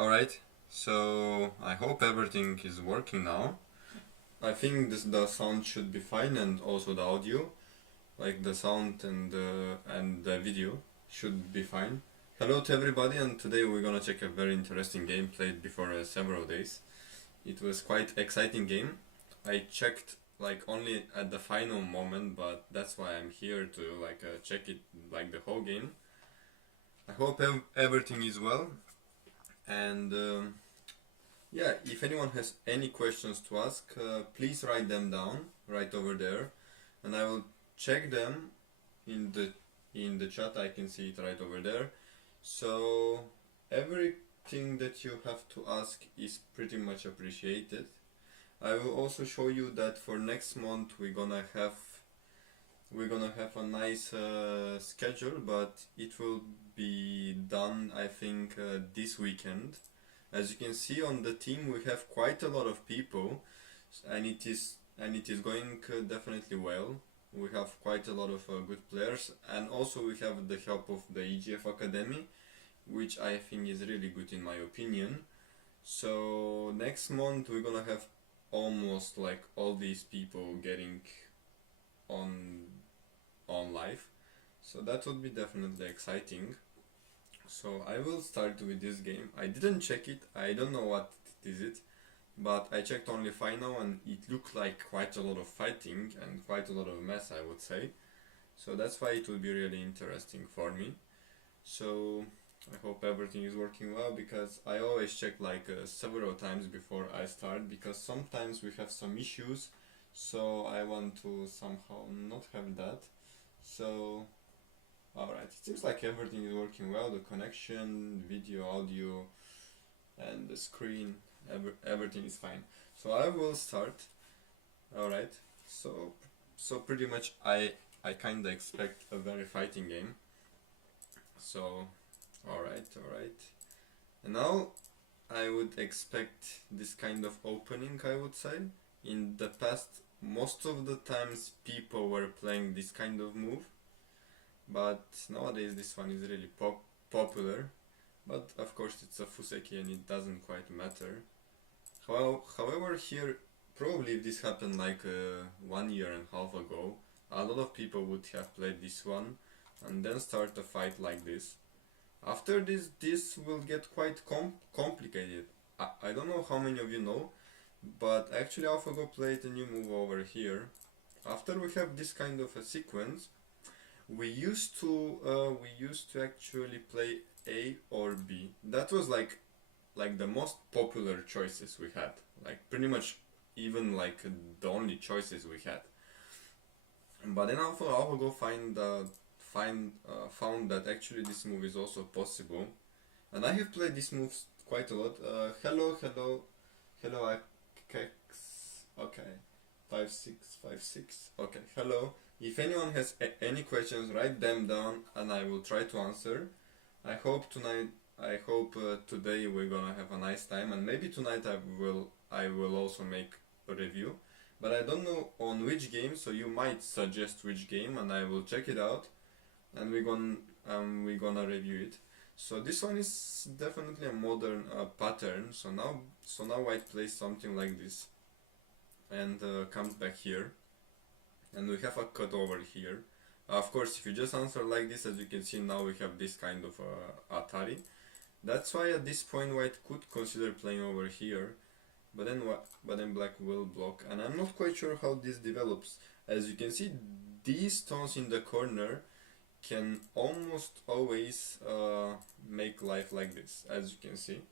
Alright, so I hope everything is working now. I think the sound should be fine, and also the audio, like the sound and the video should be fine. Hello to everybody, and today we're gonna check a very interesting game played before several days. It was quite exciting game. I checked like only at the final moment, but that's why I'm here to check it like the whole game. I hope everything is well, and yeah, if anyone has any questions to ask, please write them down right over there, and I will check them in the chat. I can see it right over there. So everything that you have to ask is pretty much appreciated. I will also show you that for next month we're gonna have a nice schedule, but it will be done, I think, this weekend. As you can see on the team, we have quite a lot of people, and it is going definitely well. We have quite a lot of good players, and also we have the help of the EGF Academy, which I think is really good in my opinion. So next month we're gonna have almost like all these people getting on live, so that would be definitely exciting. So I will start with this game. I didn't check it, I don't know what is it, but I checked only final, and it looked like quite a lot of fighting and quite a lot of mess, I would say. So that's why it will be really interesting for me. So I hope everything is working well, because I always check several times before I start, because sometimes we have some issues, so I want to somehow not have that. So alright, it seems like everything is working well, the connection, video, audio, and the screen, everything is fine. So I will start. Alright, so pretty much I kinda expect a very fighting game. So alright. And now I would expect this kind of opening, I would say. In the past, most of the times people were playing this kind of move, but nowadays this one is really popular. But of course it's a Fuseki and it doesn't quite matter. However, here, probably if this happened like 1.5 years ago, a lot of people would have played this one and then start a fight like this. After this will get quite complicated. I don't know how many of you know, but actually AlphaGo played a new move over here. After we have this kind of a sequence, we used to actually play A or B. That was like the most popular choices we had. Like pretty much even like the only choices we had. But then AlphaGo found that actually this move is also possible, and I have played this move quite a lot. Hello, Akex. Okay, 5656. Okay, hello. If anyone has any questions, write them down, and I will try to answer. I hope today we're gonna have a nice time, and maybe tonight I will also make a review. But I don't know on which game, so you might suggest which game, and I will check it out, and we're gonna review it. So this one is definitely a modern pattern. So now white plays something like this, and comes back here, and we have a cut over here. Of course, if you just answer like this, as you can see now we have this kind of Atari. That's why at this point white could consider playing over here, but then black will block, and I'm not quite sure how this develops. As you can see, these stones in the corner can almost always make life like this, as you can see.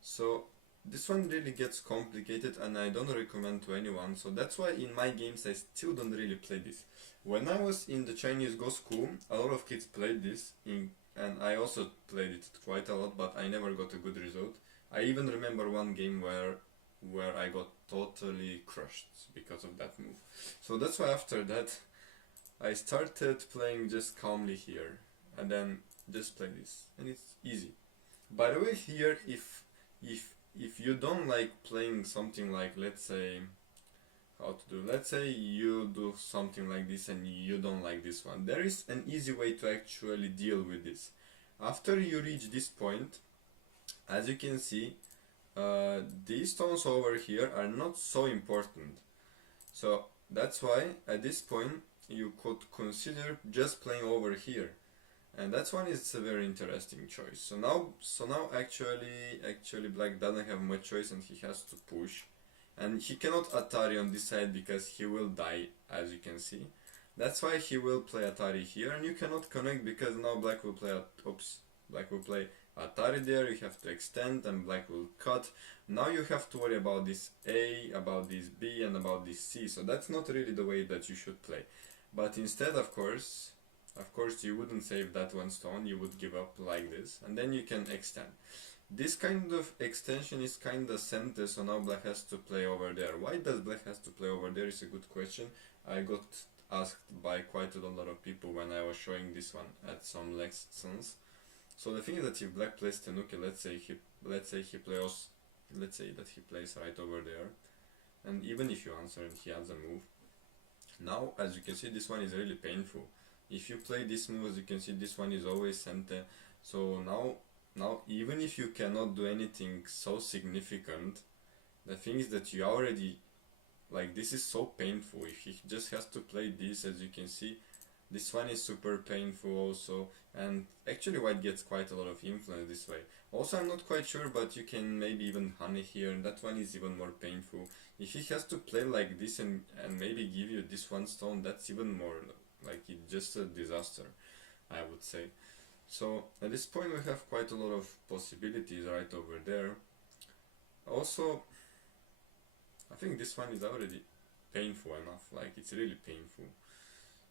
So this one really gets complicated, and I don't recommend to anyone. So that's why in my games I still don't really play this. When I was in the Chinese Go school, a lot of kids played this, and I also played it quite a lot, but I never got a good result. I even remember one game where I got totally crushed because of that move. So that's why after that I started playing just calmly here, and then just play this, and it's easy. By the way, here, if you don't like playing something like, let's say, let's say you do something like this and you don't like this one, there is an easy way to actually deal with this. After you reach this point, as you can see, these stones over here are not so important. So that's why at this point you could consider just playing over here. And that one is a very interesting choice. So now actually black doesn't have much choice and he has to push. And he cannot Atari on this side because he will die, as you can see. That's why he will play Atari here, and you cannot connect because now black will play black will play Atari there, you have to extend and black will cut. Now you have to worry about this A, about this B and about this C, so that's not really the way that you should play. But instead, of course you wouldn't save that one stone, you would give up like this, and then you can extend. This kind of extension is kind of center, so now black has to play over there. Why does black has to play over there is a good question. I got asked by quite a lot of people when I was showing this one at some lessons. So the thing is that if black plays Tenuki, let's say that he plays right over there, and even if you answer and he adds a move, now as you can see this one is really painful. If you play this move, as you can see this one is always center, so now even if you cannot do anything so significant, the thing is that you already, like, this is so painful. If he just has to play this, as you can see, this one is super painful also, and actually white gets quite a lot of influence this way. Also I'm not quite sure, but you can maybe even honey here, and that one is even more painful. If he has to play like this and maybe give you this one stone, that's even more, like, it's just a disaster, I would say. So at this point we have quite a lot of possibilities right over there. Also, I think this one is already painful enough, like it's really painful.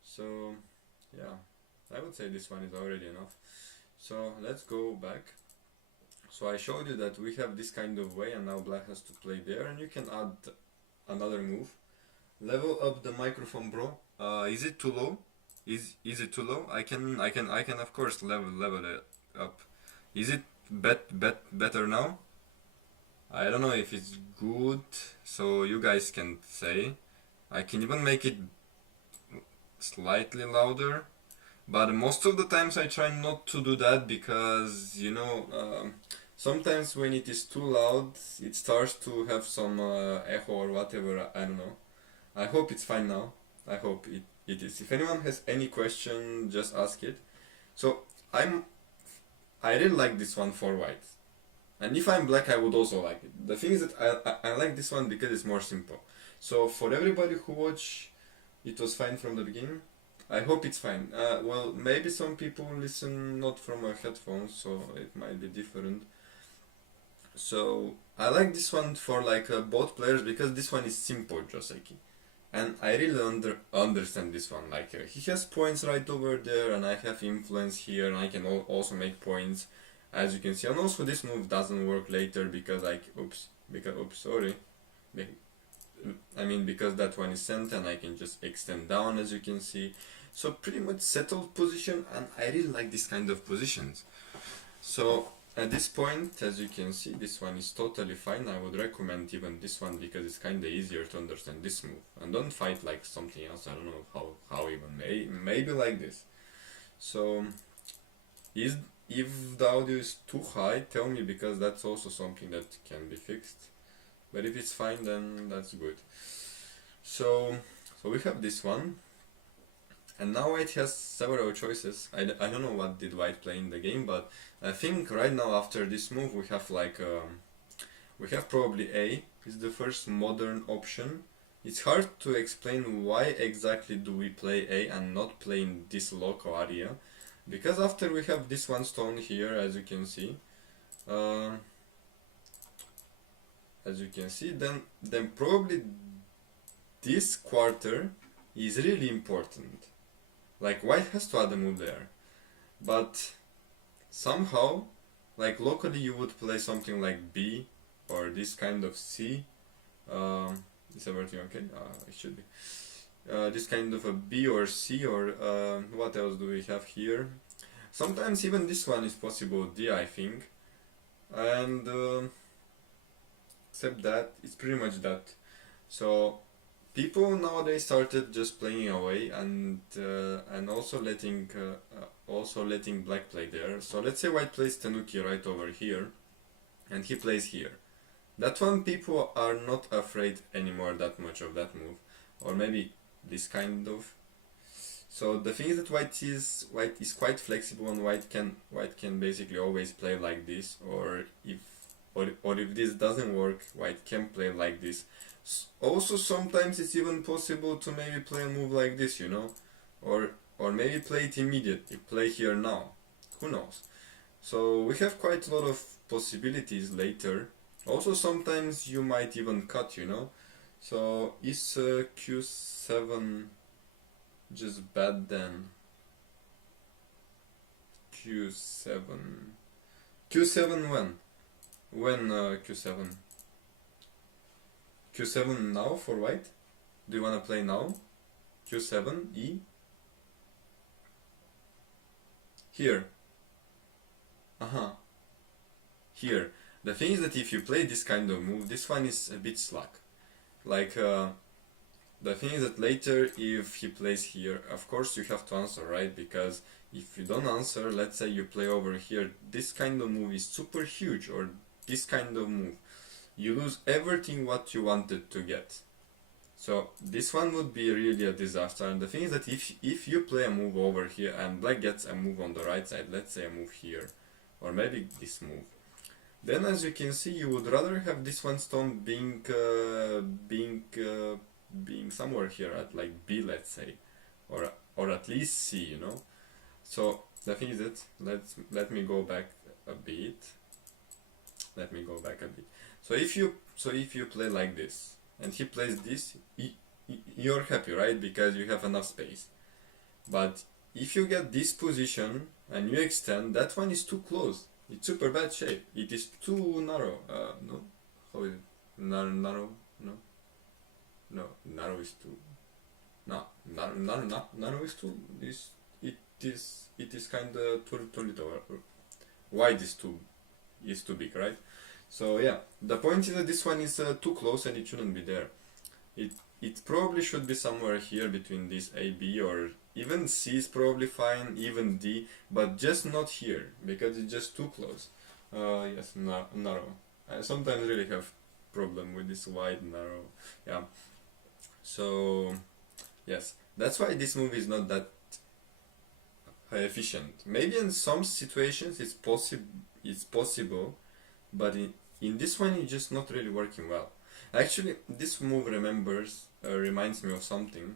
So yeah, I would say this one is already enough. So let's go back. So I showed you that we have this kind of way, and now black has to play there, and you can add another move. Level up the microphone, bro. Is it too low? Is it too low? I can of course level it up. Is it better now? I don't know if it's good, so you guys can say. I can even make it slightly louder, but most of the times I try not to do that because, you know, sometimes when it is too loud it starts to have some echo or whatever, I don't know. I hope it's fine now. I hope it is. If anyone has any question, just ask it. So I really like this one for white. And if I'm black, I would also like it. The thing is that I like this one because it's more simple. So for everybody who watched, it was fine from the beginning. I hope it's fine. Well, maybe some people listen not from a headphones, so it might be different. So I like this one for like both players because this one is simple Joseki. And I really understand this one. Like he has points right over there, and I have influence here, and I can also make points, as you can see. And also this move doesn't work later because sorry, I mean because that one is sent, and I can just extend down, as you can see. So pretty much settled position, and I really like this kind of positions. So at this point, as you can see, this one is totally fine. I would recommend even this one because it's kind of easier to understand this move. And don't fight like something else. I don't know how even. Maybe like this. So if the audio is too high, tell me, because that's also something that can be fixed. But if it's fine, then that's good. So we have this one. And now white has several choices. I don't know what did white play in the game, but I think right now after this move we have like we have probably A is the first modern option. It's hard to explain why exactly do we play A and not play in this local area, because after we have this one stone here, as you can see, then probably this quarter is really important. Like white has to add a move there, but somehow, like locally you would play something like B or this kind of C. Is everything okay? It should be. This kind of a B or C, or what else do we have here? Sometimes even this one is possible, D, I think. And except that, it's pretty much that. So people nowadays started just playing away and also letting black play there. So let's say white plays Tanuki right over here. and he plays here. That one people are not afraid anymore that much of that move, or maybe this kind of. So the thing is that white is quite flexible, and white can basically always play like this, or if this doesn't work, white can play like this. Also, sometimes it's even possible to maybe play a move like this, you know, or maybe play it immediately, play here now. Who knows? So we have quite a lot of possibilities later. Also, sometimes you might even cut, you know. So is Q7 just bad then? Q7. Q7 when? When Q7? Q7 now for white? Do you wanna play now? Q7, E? Here. Uh-huh. Here. The thing is that if you play this kind of move, this one is a bit slack. Like, the thing is that later if he plays here, of course you have to answer, right? Because if you don't answer, let's say you play over here, this kind of move is super huge, or this kind of move, you lose everything what you wanted to get. So this one would be really a disaster. And the thing is that if you play a move over here and black gets a move on the right side, let's say a move here, or maybe this move, then as you can see you would rather have this one stone being somewhere here at like B, let's say, or at least C, you know. So the thing is that let me go back a bit. Let me go back a bit. So if you play like this and he plays this, you're happy, right? Because you have enough space. But if you get this position and you extend, that one is too close. It's super bad shape. It is too narrow. No, how is it? Narrow? No, no. Narrow is too. No, narrow is too. It is kind of too little. Wide is too big, right? So yeah, the point is that this one is too close and it shouldn't be there. It probably should be somewhere here between this A, B, or even C is probably fine, even D, but just not here because it's just too close. Yes, narrow. I sometimes really have problem with this wide narrow. Yeah. So yes, that's why this move is not that efficient. Maybe in some situations it's possible, but in this one it's just not really working well. Actually, this move reminds me of something.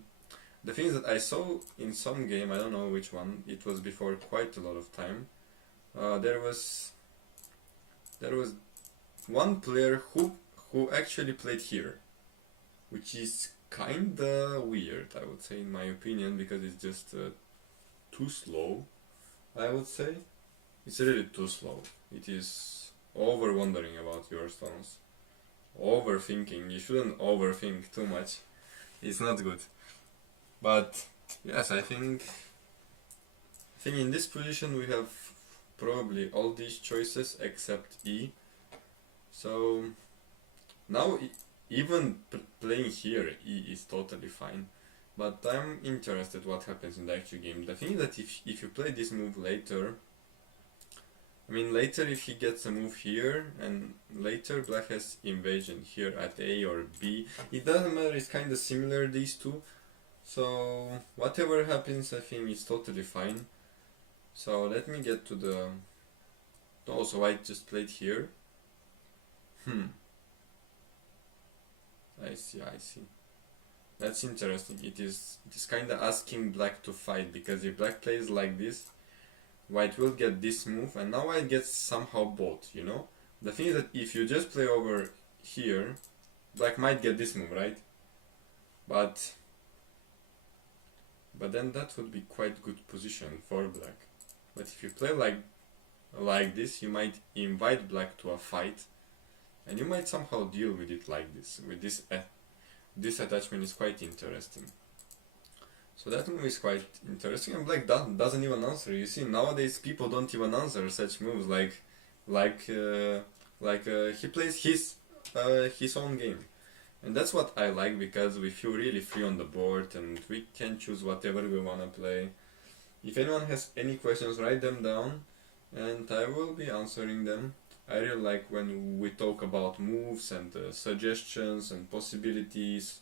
The thing is that I saw in some game, I don't know which one, it was before quite a lot of time. There was one player who actually played here, which is kinda weird, I would say, in my opinion, because it's just too slow. I would say it's really too slow. It is over wondering about your stones, overthinking. You shouldn't overthink too much. It's not good. But yes, I think in this position we have probably all these choices except E. So now even playing here, E is totally fine. But I'm interested what happens in the actual game. The thing is that if you play this move later, I mean later if he gets a move here and later black has invasion here at A or B, it doesn't matter, it's kind of similar these two. So whatever happens, I think it's totally fine. So let me get to the... Also, white just played here. I see. That's interesting. It is kind of asking black to fight, because if black plays like this, white will get this move, and now white gets somehow both, you know? The thing is that if you just play over here, black might get this move, right? But then that would be quite good position for black. But if you play like this, you might invite black to a fight, and you might somehow deal with it like this. With this attachment is quite interesting. So that move is quite interesting, and black doesn't even answer. You see, nowadays people don't even answer such moves like he plays his own game. And that's what I like, because we feel really free on the board and we can choose whatever we wanna play. If anyone has any questions, write them down and I will be answering them. I really like when we talk about moves and suggestions and possibilities.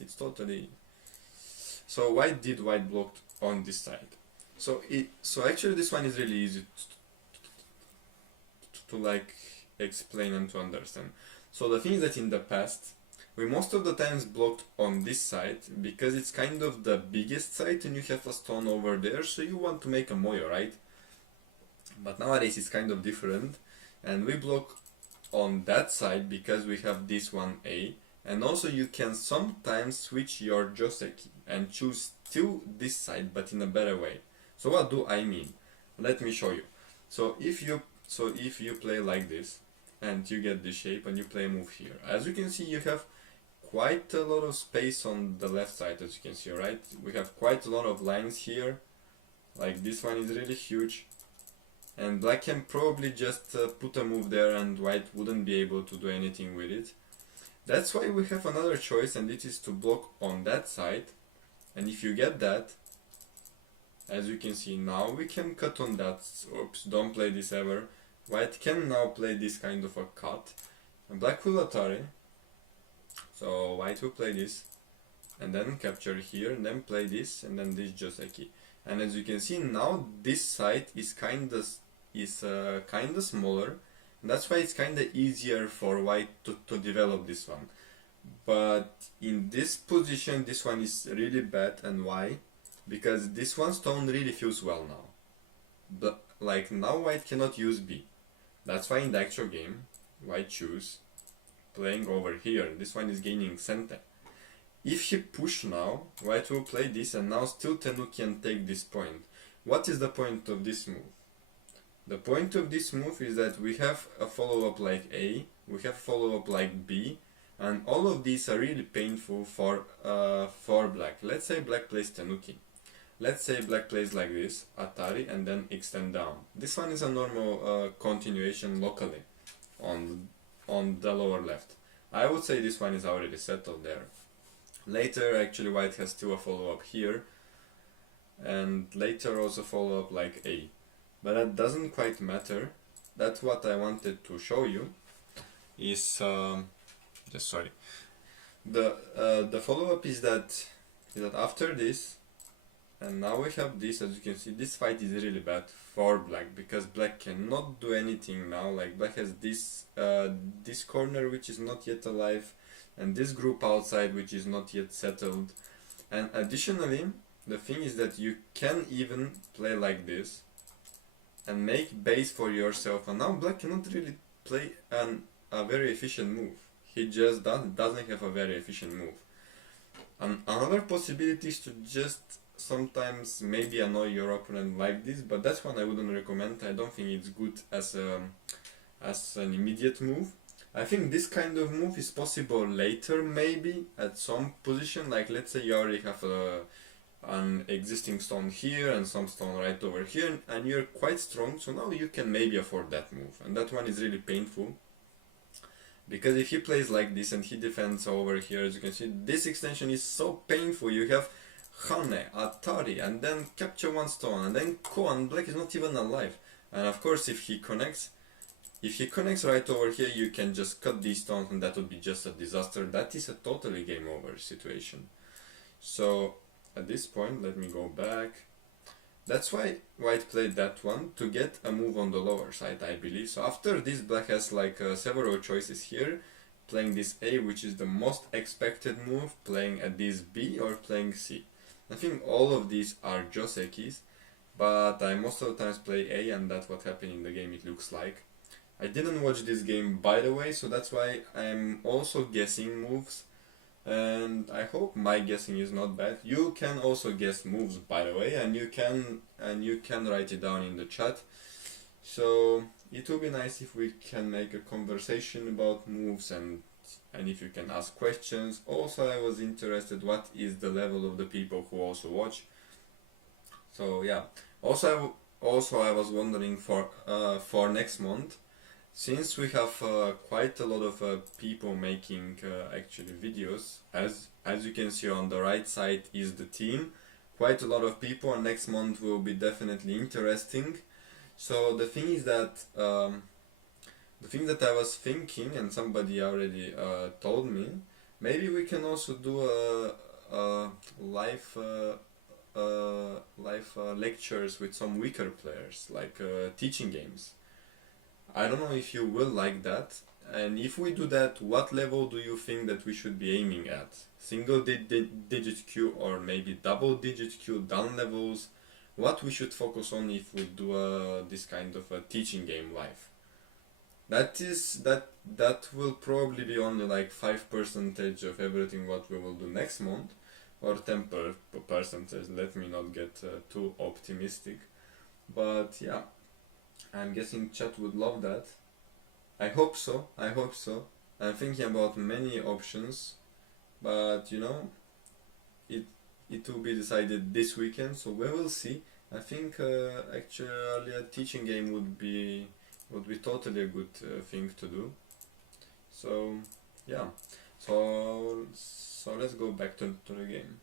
It's totally... So why did white block on this side? So actually this one is really easy to like explain and to understand. So the thing is that in the past we most of the times blocked on this side because it's kind of the biggest side and you have a stone over there, so you want to make a moyo, right? But nowadays it's kind of different, and we block on that side because we have this one A, and also you can sometimes switch your joseki and choose still this side but in a better way. So what do I mean? Let me show you. So if you play like this and you get this shape and you play a move here, as you can see you have quite a lot of space on the left side, as you can see, right? We have quite a lot of lines here, like this one is really huge, and black can probably just put a move there and white wouldn't be able to do anything with it. That's why we have another choice, and it is to block on that side. And if you get that, as you can see now, we can cut on that. Oops, don't play this ever. White can now play this kind of a cut, and black will Atari. So white will play this, and then capture here, and then play this, and then this joseki. And as you can see now, this side is kinda smaller. That's why it's kind of easier for white to develop this one. But in this position, this one is really bad. And why? Because this one stone really feels well now. But like now white cannot use B. That's why in the actual game, white choose playing over here. This one is gaining center. If he push now, white will play this, and now still Tenu can take this point. What is the point of this move? The point of this move is that we have a follow-up like A, we have follow-up like B, and all of these are really painful for black. Let's say black plays Tenuki. Let's say black plays like this, Atari, and then extend down. This one is a normal continuation locally on the lower left. I would say this one is already settled there. Later actually white has still a follow-up here, and later also follow-up like A. But that doesn't quite matter. That's what I wanted to show you. Is the follow-up is that after this, and now we have this. As you can see, this fight is really bad for black because black cannot do anything now. Like black has this this corner which is not yet alive, and this group outside which is not yet settled. And additionally, the thing is that you can even play like this and make base for yourself, and now black cannot really play a very efficient move. He just doesn't have a very efficient move. And another possibility is to just sometimes maybe annoy your opponent like this, but that's one I wouldn't recommend. I don't think it's good as an immediate move. I think this kind of move is possible later, maybe at some position, like let's say you already have an existing stone here and some stone right over here, and you're quite strong, so now you can maybe afford that move. And that one is really painful, because if he plays like this and he defends over here, as you can see, this extension is so painful. You have Hane, Atari, and then capture one stone, and then Ko, and black is not even alive. And of course if he connects right over here, you can just cut these stones, and that would be just a disaster. That is a totally game over situation. So at this point, let me go back. That's why white played that one, to get a move on the lower side, I believe. So after this, black has like several choices here. Playing this A, which is the most expected move, playing at this B, or playing C. I think all of these are josekis, but I most of the times play A, and that's what happened in the game, it looks like. I didn't watch this game, by the way, so that's why I'm also guessing moves. And I hope my guessing is not bad. You can also guess moves, by the way, and you can write it down in the chat. So it would be nice if we can make a conversation about moves, and if you can ask questions. Also, I was interested what is the level of the people who also watch. So yeah. Also I was wondering for next month, since we have quite a lot of people making actually videos, as you can see on the right side is the team, quite a lot of people, and next month will be definitely interesting. So the thing is that the thing that I was thinking, and somebody already told me, maybe we can also do a live lectures with some weaker players, like teaching games. I don't know if you will like that. And if we do that, what level do you think that we should be aiming at? Single digit Q or maybe double digit Q down levels? What we should focus on if we do this kind of a teaching game live? That will probably be only like 5% of everything what we will do next month, or 10%. Let me not get too optimistic, but yeah, I'm guessing chat would love that. I hope so. I hope so. I'm thinking about many options, but you know, it it will be decided this weekend, so we will see. I think actually a teaching game would be totally a good thing to do. So yeah, so let's go back to the game.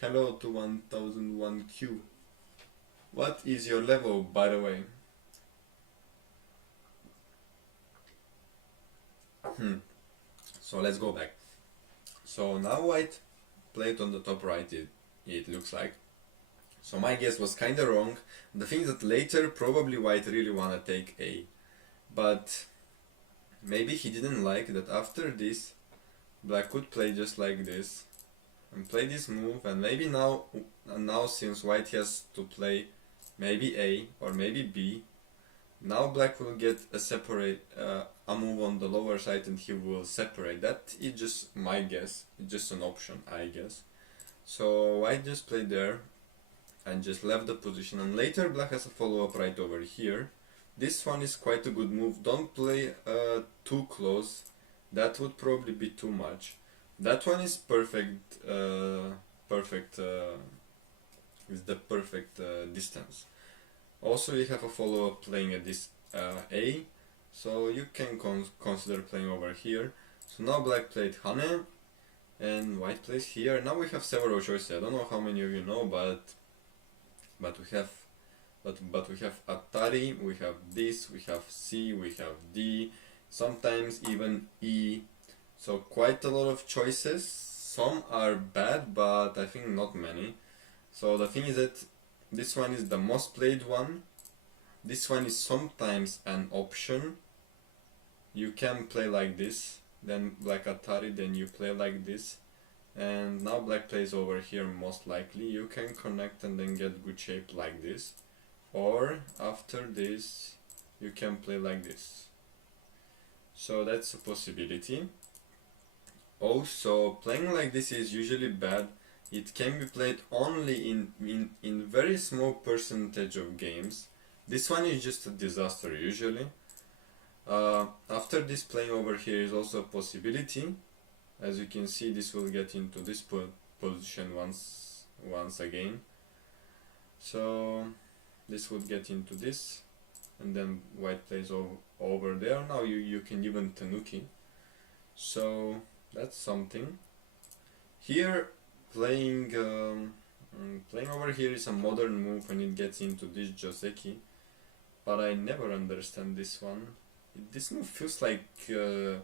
Hello to 1001Q. What is your level, by the way? So let's go back. So now white played on the top right, it looks like. So my guess was kinda wrong. The thing that later probably white really wanna take A. But maybe he didn't like that after this black could play just like this and play this move, and maybe now since white has to play maybe A or maybe B, now black will get a move on the lower side and he will separate. That is just my guess. It's just an option, I guess. So white just played there and just left the position, and later black has a follow-up right over here. This one is quite a good move. Don't play too close. That would probably be too much. That one is perfect. Perfect. Is the perfect distance. Also, you have a follow-up playing at this A, so you can consider playing over here. So now black played Hane, and white plays here. Now we have several choices. I don't know how many of you know, but we have Atari, we have this, we have C, we have D, sometimes even E. So quite a lot of choices. Some are bad, but I think not many. So the thing is that this one is the most played one. This one is sometimes an option. You can play like this, then black Atari, then you play like this. And now black plays over here most likely. You can connect and then get good shape like this. Or after this, you can play like this. So that's a possibility. Also, playing like this is usually bad. It can be played only in very small percentage of games. This one is just a disaster usually. After this, playing over here is also a possibility. As you can see, this will get into this position once again. So this would get into this, and then white plays over there. Now you can even tanuki. So that's something. Here playing over here is a modern move when it gets into this Joseki, but I never understand this one. This move feels like a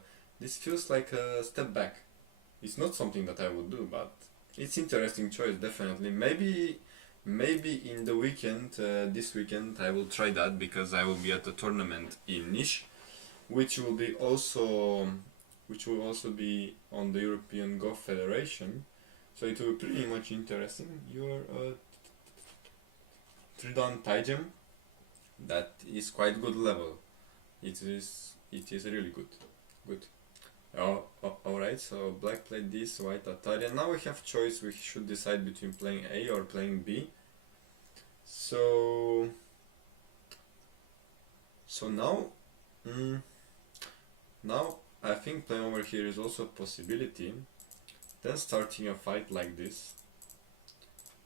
step back. It's not something that I would do, but it's interesting choice definitely. Maybe in the weekend, this weekend, I will try that because I will be at the tournament in Niš, which will also be on the European Golf Federation. So it will be pretty much interesting. You're 3-down Taijam. That is quite good level. It is really good. Good. Alright, so black played this, white Atari, and now we have choice. We should decide between playing A or playing B. So now I think playing over here is also a possibility. Then starting a fight like this,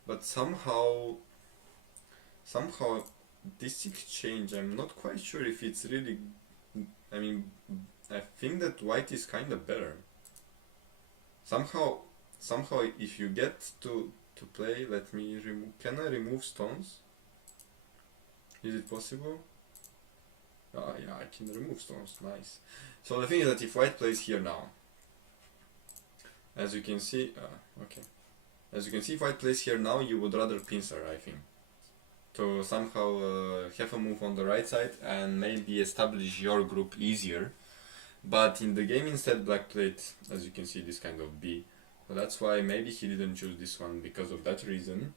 but somehow this exchange, I'm not quite sure if it's really. I mean, I think that white is kind of better. Somehow, if you get to play, let me remove. Can I remove stones? Is it possible? Oh yeah, I can remove stones, nice. So the thing is that if white plays here now, as you can see, okay. As you can see, if white plays here now, you would rather pincer, I think. To somehow have a move on the right side and maybe establish your group easier. But in the game instead black played, as you can see, this kind of B. So that's why maybe he didn't choose this one because of that reason.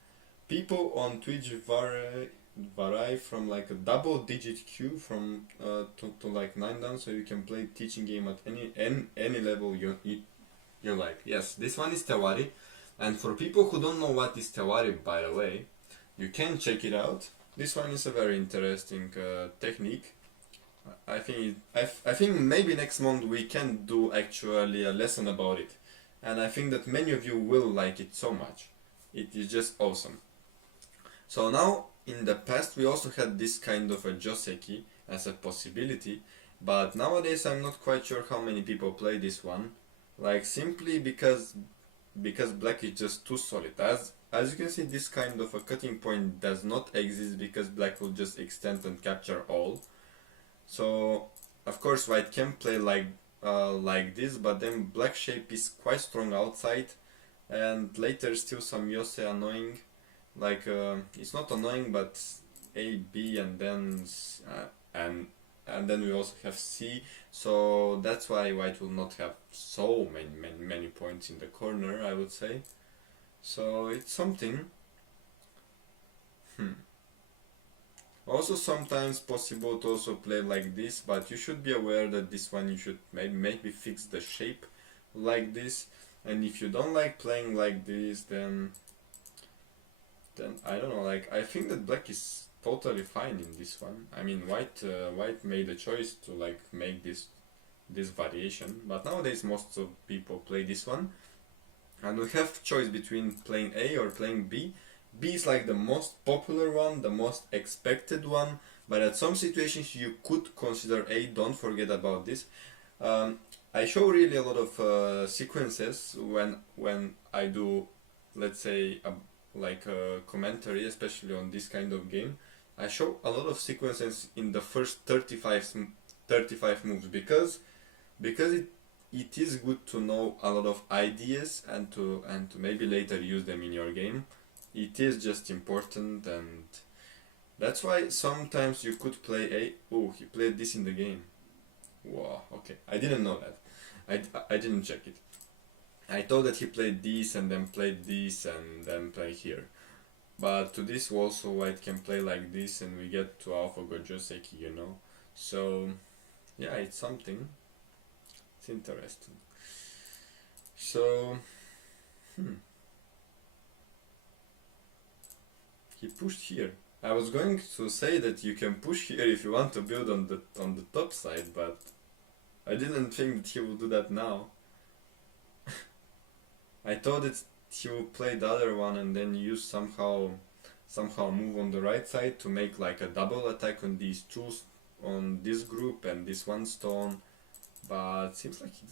People on Twitch vary from like a double digit queue from to like 9 down, so you can play teaching game at any level you like. Yes, this one is Tewari. And for people who don't know what is Tewari, by the way, you can check it out. This one is a very interesting technique. I think maybe next month we can do actually a lesson about it, and I think that many of you will like it so much. It is just awesome. So now in the past we also had this kind of a joseki as a possibility, but nowadays I'm not quite sure how many people play this one, like simply because black is just too solid. As you can see, this kind of a cutting point does not exist because black will just extend and capture all. So of course white can play like this, but then black shape is quite strong outside, and later still some Yose annoying, like it's not annoying but A, B, and then and then we also have C, so that's why white will not have so many points in the corner, I would say. So it's something. Also sometimes possible to also play like this, but you should be aware that this one you should maybe fix the shape like this, and if you don't like playing like this, then I don't know, like I think that black is totally fine in this one. I mean white made a choice to like make this variation, but nowadays most of people play this one, and we have choice between playing A or playing B. B is like the most popular one, the most expected one, but at some situations you could consider A, don't forget about this. I show really a lot of sequences when I do, let's say, like a commentary, especially on this kind of game. I show a lot of sequences in the first 35 moves because it is good to know a lot of ideas and to maybe later use them in your game. It is just important, and that's why sometimes you could play A. Oh, he played this in the game. Wow, okay, I didn't know that. I didn't check it. I thought that he played this and then played this and then play here. But to this also white can play like this and we get to Alpha Go Joseki, you know. So yeah, it's something. It's interesting. So he pushed here. I was going to say that you can push here if you want to build on the top side, but I didn't think that he would do that now. I thought that he would play the other one and then use somehow move on the right side to make like a double attack on these two, on this group and this one stone, but seems like he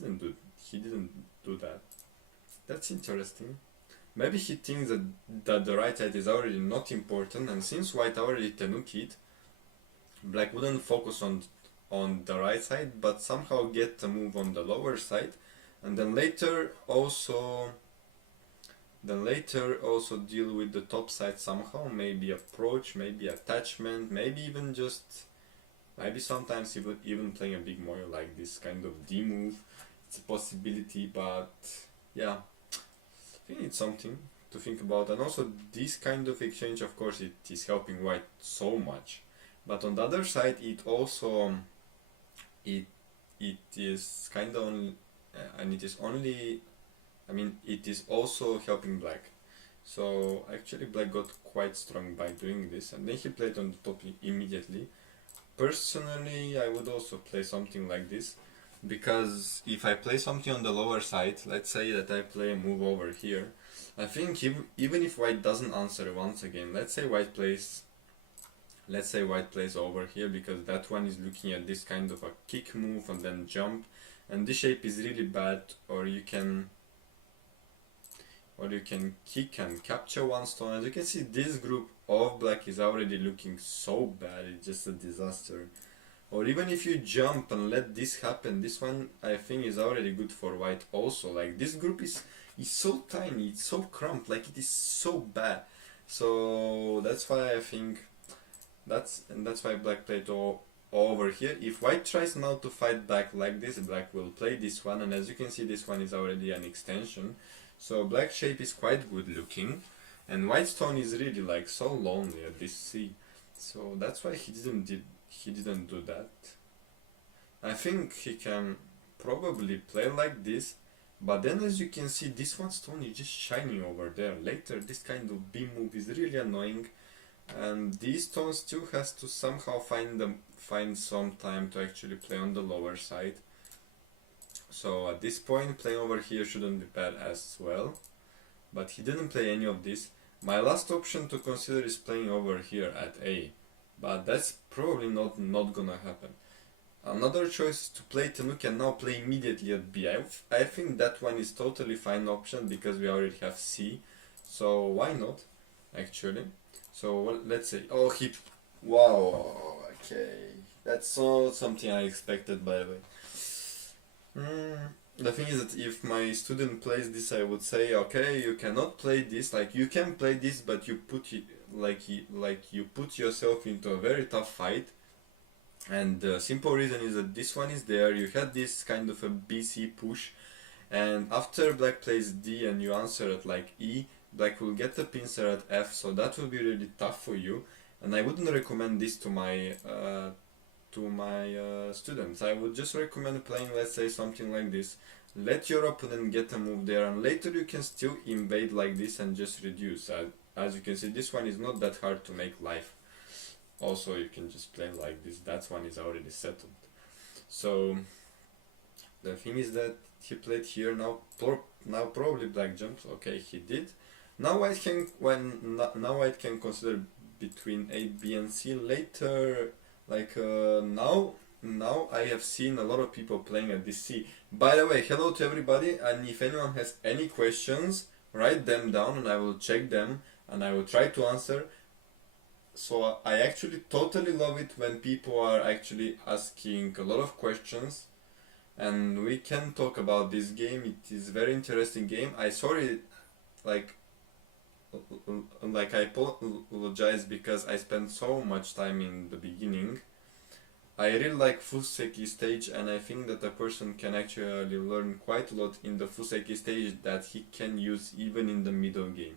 didn't do that. That's interesting. Maybe he thinks that the right side is already not important, and since white already tenukied, black wouldn't focus on the right side, but somehow get a move on the lower side, and then later also deal with the top side somehow, maybe approach, maybe attachment, maybe even maybe sometimes even playing a big moyo like this kind of D move. It's a possibility, but yeah, I think it's something to think about. And also this kind of exchange, of course, it is helping white so much, but on the other side it also it is kind of only, and it is only, I mean, it is also helping black. So actually black got quite strong by doing this, and then he played on the top immediately. Personally, I would also play something like this, because if I play something on the lower side, let's say that I play a move over here, I think even if white doesn't answer once again, let's say white plays over here, because that one is looking at this kind of a kick move and then jump, and this shape is really bad, or you can kick and capture one stone. As you can see, this group of black is already looking so bad, it's just a disaster. Or even if you jump and let this happen, this one I think is already good for white also. Like this group is so tiny, it's so cramped, like it is so bad. So that's why I think that's why black played over here. If white tries now to fight back like this, black will play this one, and as you can see this one is already an extension. So black shape is quite good looking, and white stone is really like so lonely at this C. So that's why he didn't do that. I think he can probably play like this, but then as you can see this one stone is just shining over there. Later this kind of B move is really annoying, and these stones still has to somehow find some time to actually play on the lower side. So at this point playing over here shouldn't be bad as well, but he didn't play any of this. My last option to consider is playing over here at A, but that's probably not gonna happen. Another choice is to play Tanuki and now play immediately at B. I think that one is totally fine option because we already have C, so why not actually. So well, let's say, oh he, wow, okay, that's not something I expected by the way. The thing is that if my student plays this, I would say, okay, you cannot play this. Like you can play this, but you put it like you put yourself into a very tough fight. And the simple reason is that this one is there. You had this kind of a BC push, and after black plays D and you answer at like E, black will get the pincer at F. So that will be really tough for you. And I wouldn't recommend this to my students. I would just recommend playing, let's say, something like this. Let your opponent get a move there, and later you can still invade like this and just reduce. As you can see, this one is not that hard to make life. Also, you can just play like this. That one is already settled. So the thing is that he played here. Now probably black jumps. Okay, he did. Now white can consider between A, B, and C later. Like now I have seen a lot of people playing at this C. By the way, hello to everybody, and if anyone has any questions, write them down and I will check them and I will try to answer. So I actually totally love it when people are actually asking a lot of questions and we can talk about this game. It is a very interesting game. I apologize because I spent so much time in the beginning. I really like Fuseki stage, and I think that a person can actually learn quite a lot in the Fuseki stage that he can use even in the middle game.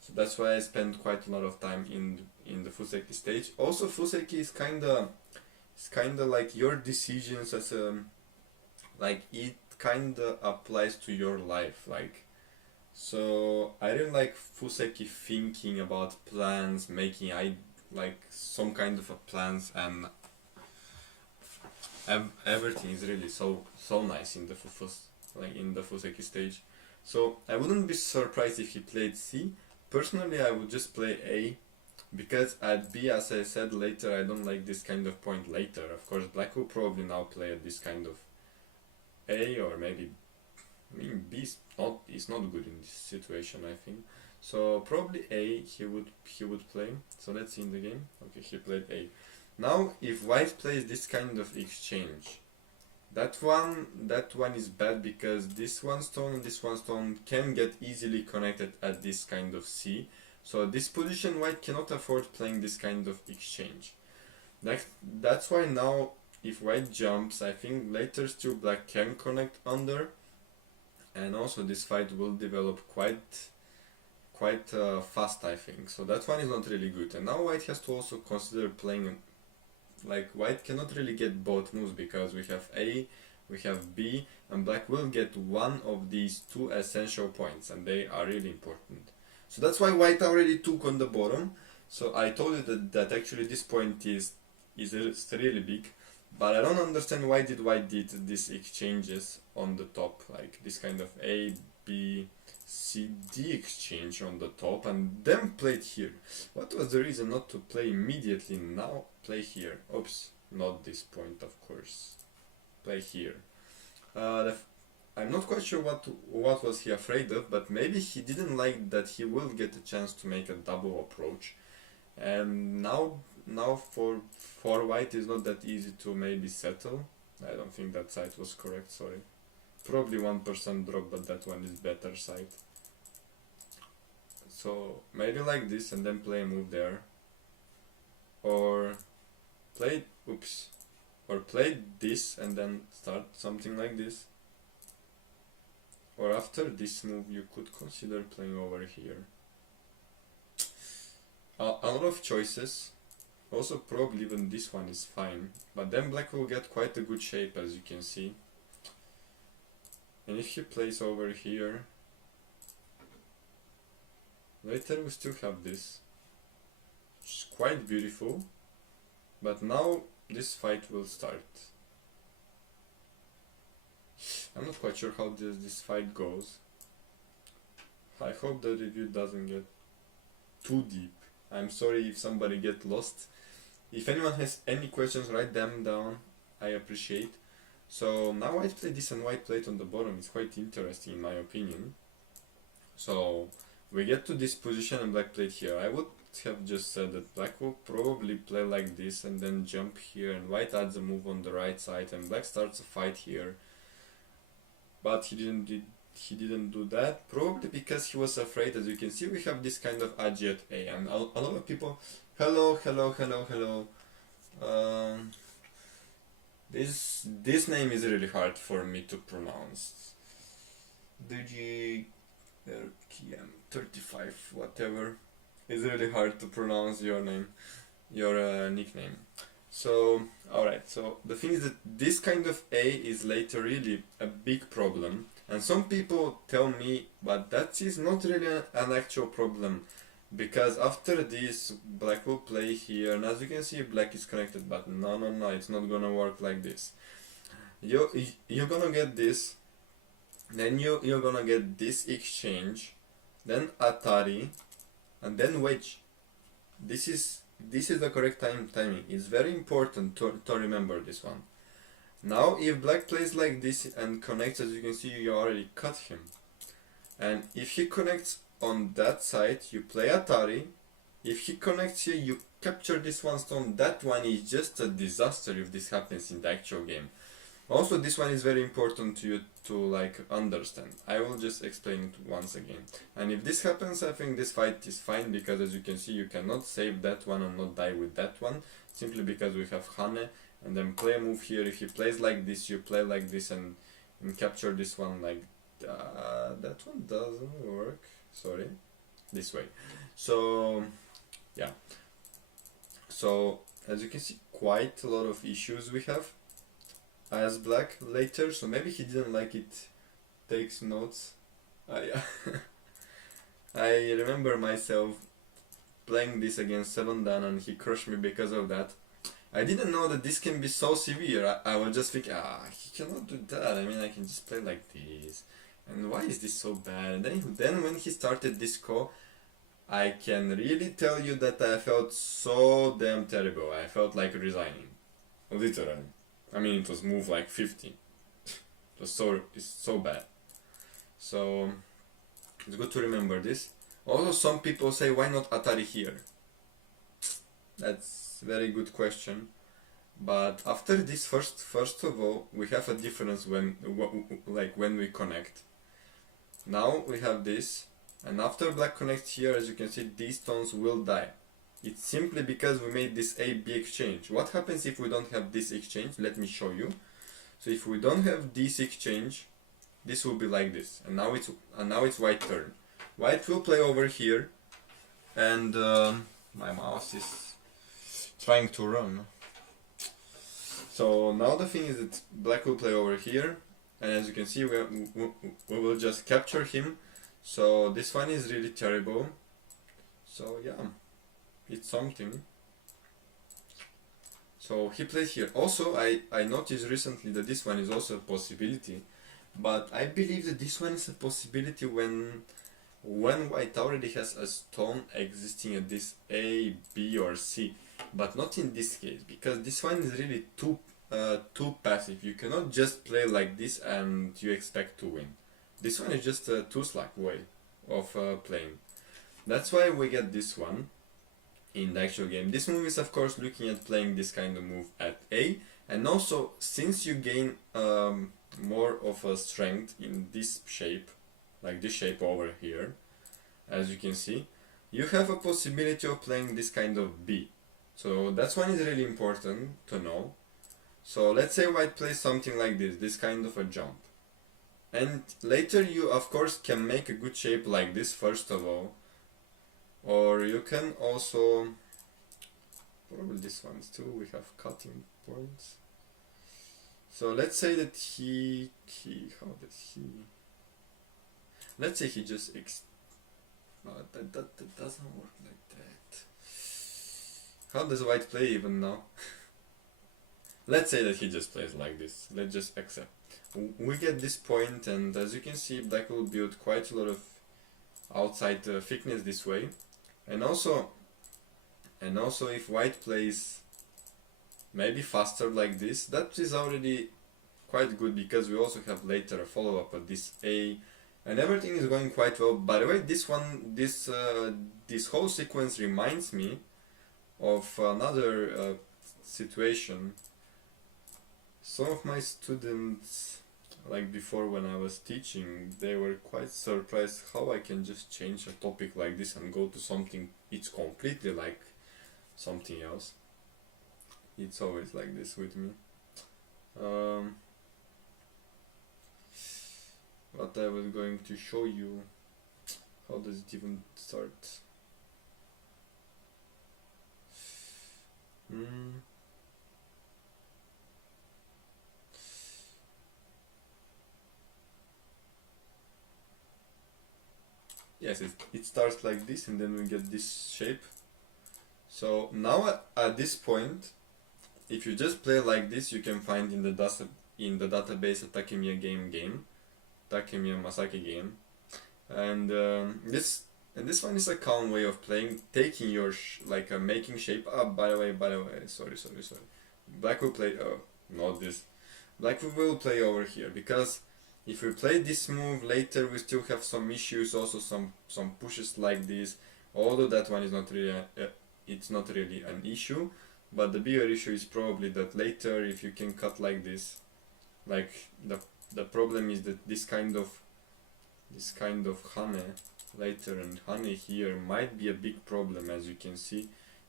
So that's why I spent quite a lot of time in the Fuseki stage. Also Fuseki is kinda like your decisions as a, like it kinda applies to your life, like. So I really like Fuseki thinking about plans, making like some kind of a plans, and everything is really so nice in the Fuseki stage. So I wouldn't be surprised if he played C. Personally, I would just play A, because at B, as I said later, I don't like this kind of point later. Of course, black will probably now play at this kind of A, or maybe, I mean, B is not good in this situation, I think. So probably A he would play. So let's see in the game. Okay, he played A. Now if white plays this kind of exchange, that one is bad, because this one stone and this one stone can get easily connected at this kind of C. So at this position white cannot afford playing this kind of exchange. That's why now if white jumps, I think later still black can connect under, and also this fight will develop quite fast, I think. So that one is not really good. And now white has to also consider playing, like white cannot really get both moves, because we have A, we have B, and black will get one of these two essential points, and they are really important. So that's why white already took on the bottom. So I told you that actually this point is really big, but I don't understand why white did these exchanges on the top, like this kind of A, B, C, D exchange on the top, and then played here. What was the reason not to play immediately now? Play here. Oops, not this point, of course. Play here. I'm not quite sure what was he afraid of, but maybe he didn't like that he will get a chance to make a double approach. And now for white is not that easy to maybe settle. I don't think that side was correct, sorry. Probably 1% drop, but that one is better side. So maybe like this and then play a move there. Or play, oops. Or play this and then start something like this. Or after this move you could consider playing over here. A lot of choices. Also probably even this one is fine. But then black will get quite a good shape, as you can see. And if he plays over here, later we still have this. Which is quite beautiful. But now this fight will start. I'm not quite sure how this fight goes. I hope the review doesn't get too deep. I'm sorry if somebody get lost. If anyone has any questions, write them down. I appreciate. So now white played this and white played on the bottom. It's quite interesting in my opinion. So we get to this position and black played here. I would have just said that black will probably play like this and then jump here, and white adds a move on the right side and black starts a fight here. But he didn't do that, probably because he was afraid. As you can see, we have this kind of Adjet A, and a lot of people, hello. This name is really hard for me to pronounce. Djepov 35, whatever. It's really hard to pronounce your name, your nickname. So, alright, so the thing is that this kind of A is later really a big problem. And some people tell me, but that is not really an actual problem. Because after this, black will play here, and as you can see, black is connected, but no, it's not gonna work like this. You're gonna get this, then you're gonna get this exchange, then Atari, and then wedge. This is the correct timing. It's very important to remember this one. Now if black plays like this and connects, as you can see, you already cut him. And if he connects on that side, you play Atari. If he connects here, you capture this one stone. That one is just a disaster if this happens in the actual game. Also, this one is very important to you to like understand. I will just explain it once again. And if this happens, I think this fight is fine, because as you can see, you cannot save that one and not die with that one, simply because we have Hane, and then play a move here. If he plays like this, you play like this and capture this one like that one doesn't work. Sorry, this way. So yeah. So as you can see, quite a lot of issues we have as black later, so maybe he didn't like it, takes notes. Yeah. I remember myself playing this against 7 Dan and he crushed me because of that. I didn't know that this can be so severe. I was just thinking, he cannot do that, I mean I can just play like this, and why is this so bad? And then when he started this call, I can really tell you that I felt so damn terrible. I felt like resigning, literally. I mean, it was move like 50. It's so bad. So it's good to remember this. Also, some people say, why not Atari here? That's a very good question. But after this, first of all, we have a difference when we connect. Now we have this, and after black connects here, as you can see, these stones will die. It's simply because we made this A-B exchange. What happens if we don't have this exchange? Let me show you. So if we don't have this exchange, this will be like this. And now it's white turn. White will play over here, and my mouse is trying to run. So now the thing is that black will play over here, and as you can see, we will just capture him. So this one is really terrible. So yeah. It's something. So he plays here. Also, I noticed recently that this one is also a possibility, but I believe that this one is a possibility when white already has a stone existing at this A, B or C, but not in this case, because this one is really too passive. You cannot just play like this and you expect to win. This one is just a too slack way of playing. That's why we get this one. in the actual game. This move is of course looking at playing this kind of move at A, and also since you gain more of a strength in this shape, like this shape over here, as you can see, you have a possibility of playing this kind of B. So that's one is really important to know. So let's say white plays something like this kind of a jump. And later you of course can make a good shape like this first of all. Or you can also, probably this one's too, we have cutting points. So let's say that how does he, let's say he just that doesn't work like that. How does white play even now? Let's say that he just plays like this. Let's just accept. We get this point, and as you can see, black will build quite a lot of outside thickness this way. And also if white plays maybe faster like this, that is already quite good, because we also have later a follow-up of this A, and everything is going quite well. By the way, this whole sequence reminds me of another situation. Some of my students, like before when I was teaching, they were quite surprised how I can just change a topic like this and go to something it's completely like something else. It's always like this with me. What I was going to show you, how does it even start? Yes, it starts like this, and then we get this shape. So now at this point, if you just play like this, you can find in the database a Takemiya Takemiya Masaki game, and this one is a calm way of playing, taking your making shape up. By the way, sorry. Black will play. Oh, not this. Black will play over here, because if we play this move later, we still have some issues. Also, some pushes like this. Although that one is not really it's not really an issue, but the bigger issue is probably that later, if you can cut like this, like the problem is that this kind of hane later, and hane here might be a big problem, as you can see.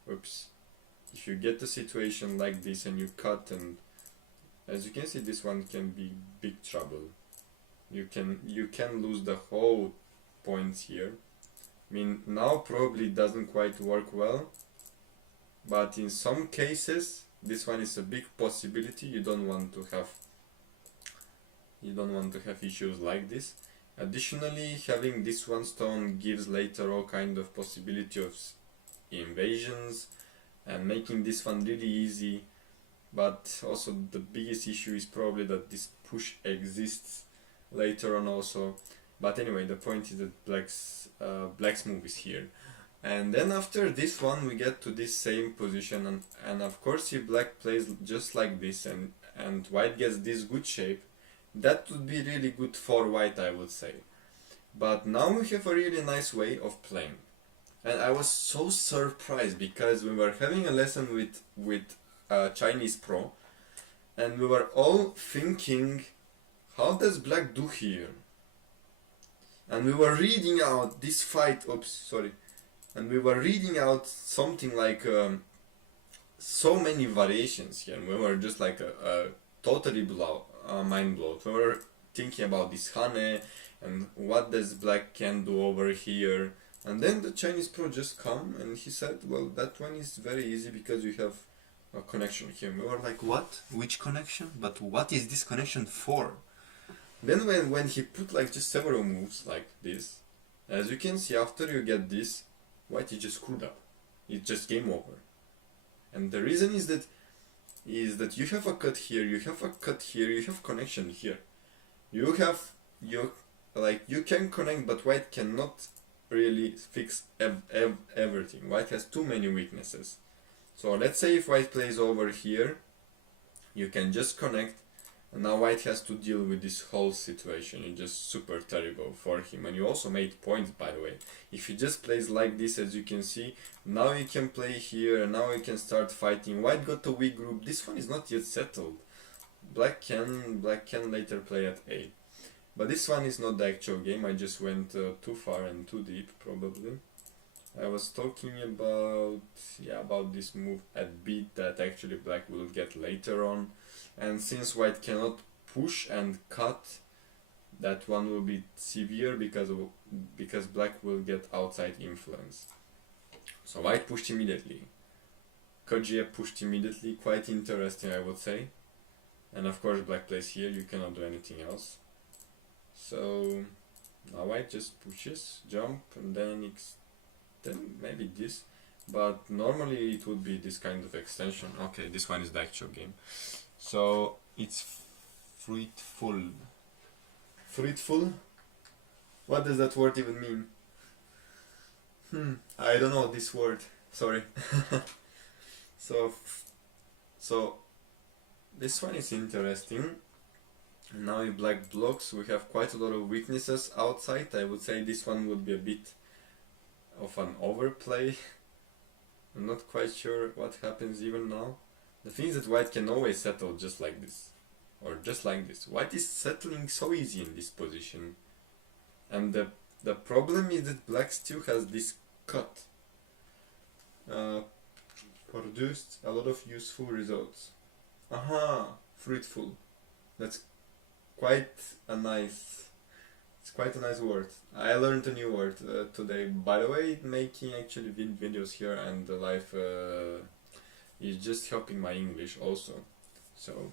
Oops. If you get a situation like this and you cut, and as you can see, this one can be big trouble. You can lose the whole points here. I mean, now probably doesn't quite work well, but in some cases this one is a big possibility. You don't want to have issues like this. Additionally, having this one stone gives later all kind of possibility of invasions and making this one really easy. But also the biggest issue is probably that this push exists later on also. But anyway, the point is that black's move is here. And then after this one we get to this same position, and of course if black plays just like this and white gets this good shape, that would be really good for white, I would say. But now we have a really nice way of playing. And I was so surprised, because we were having a lesson with Chinese pro, and we were all thinking, how does black do here? And we were reading out this fight, and we were reading out something like so many variations here, and we were just like totally mind blown. We were thinking about this hane and what does black can do over here, and then the Chinese pro just come and he said, well, that one is very easy because you have a connection here. We were like, what? Which connection? But what is this connection for? Then when he put like just several moves like this, as you can see, after you get this, white is just screwed up. It's just game over. And the reason is that you have a cut here, you have a cut here, you have connection here. You can connect, but white cannot really fix everything. White has too many weaknesses. So let's say if white plays over here, you can just connect, And now white has to deal with this whole situation. It's just super terrible for him. And you also made points, by the way. If he just plays like this, as you can see, now he can play here, and now he can start fighting. White got a weak group. This one is not yet settled. Black can later play at A. But this one is not the actual game. I just went too far and too deep, probably. I was talking about this move at B that actually black will get later on. And since white cannot push and cut, that one will be severe because black will get outside influence. So white pushed immediately. Djepov pushed immediately, quite interesting, I would say. And of course black plays here, you cannot do anything else. So now white just pushes, jump, and then maybe this. But normally it would be this kind of extension. Okay, this one is the actual game. So it's fruitful. Fruitful? What does that word even mean? I don't know this word. Sorry. So this one is interesting. Now if black blocks, we have quite a lot of weaknesses outside. I would say this one would be a bit of an overplay. I'm not quite sure what happens even now. The thing is that white can always settle just like this. Or just like this. White is settling so easy in this position. And the problem is that black still has this cut. Produced a lot of useful results. Aha! Fruitful. That's quite a nice... It's quite a nice word. I learned a new word today. By the way, making actually videos here and the live is just helping my English also. So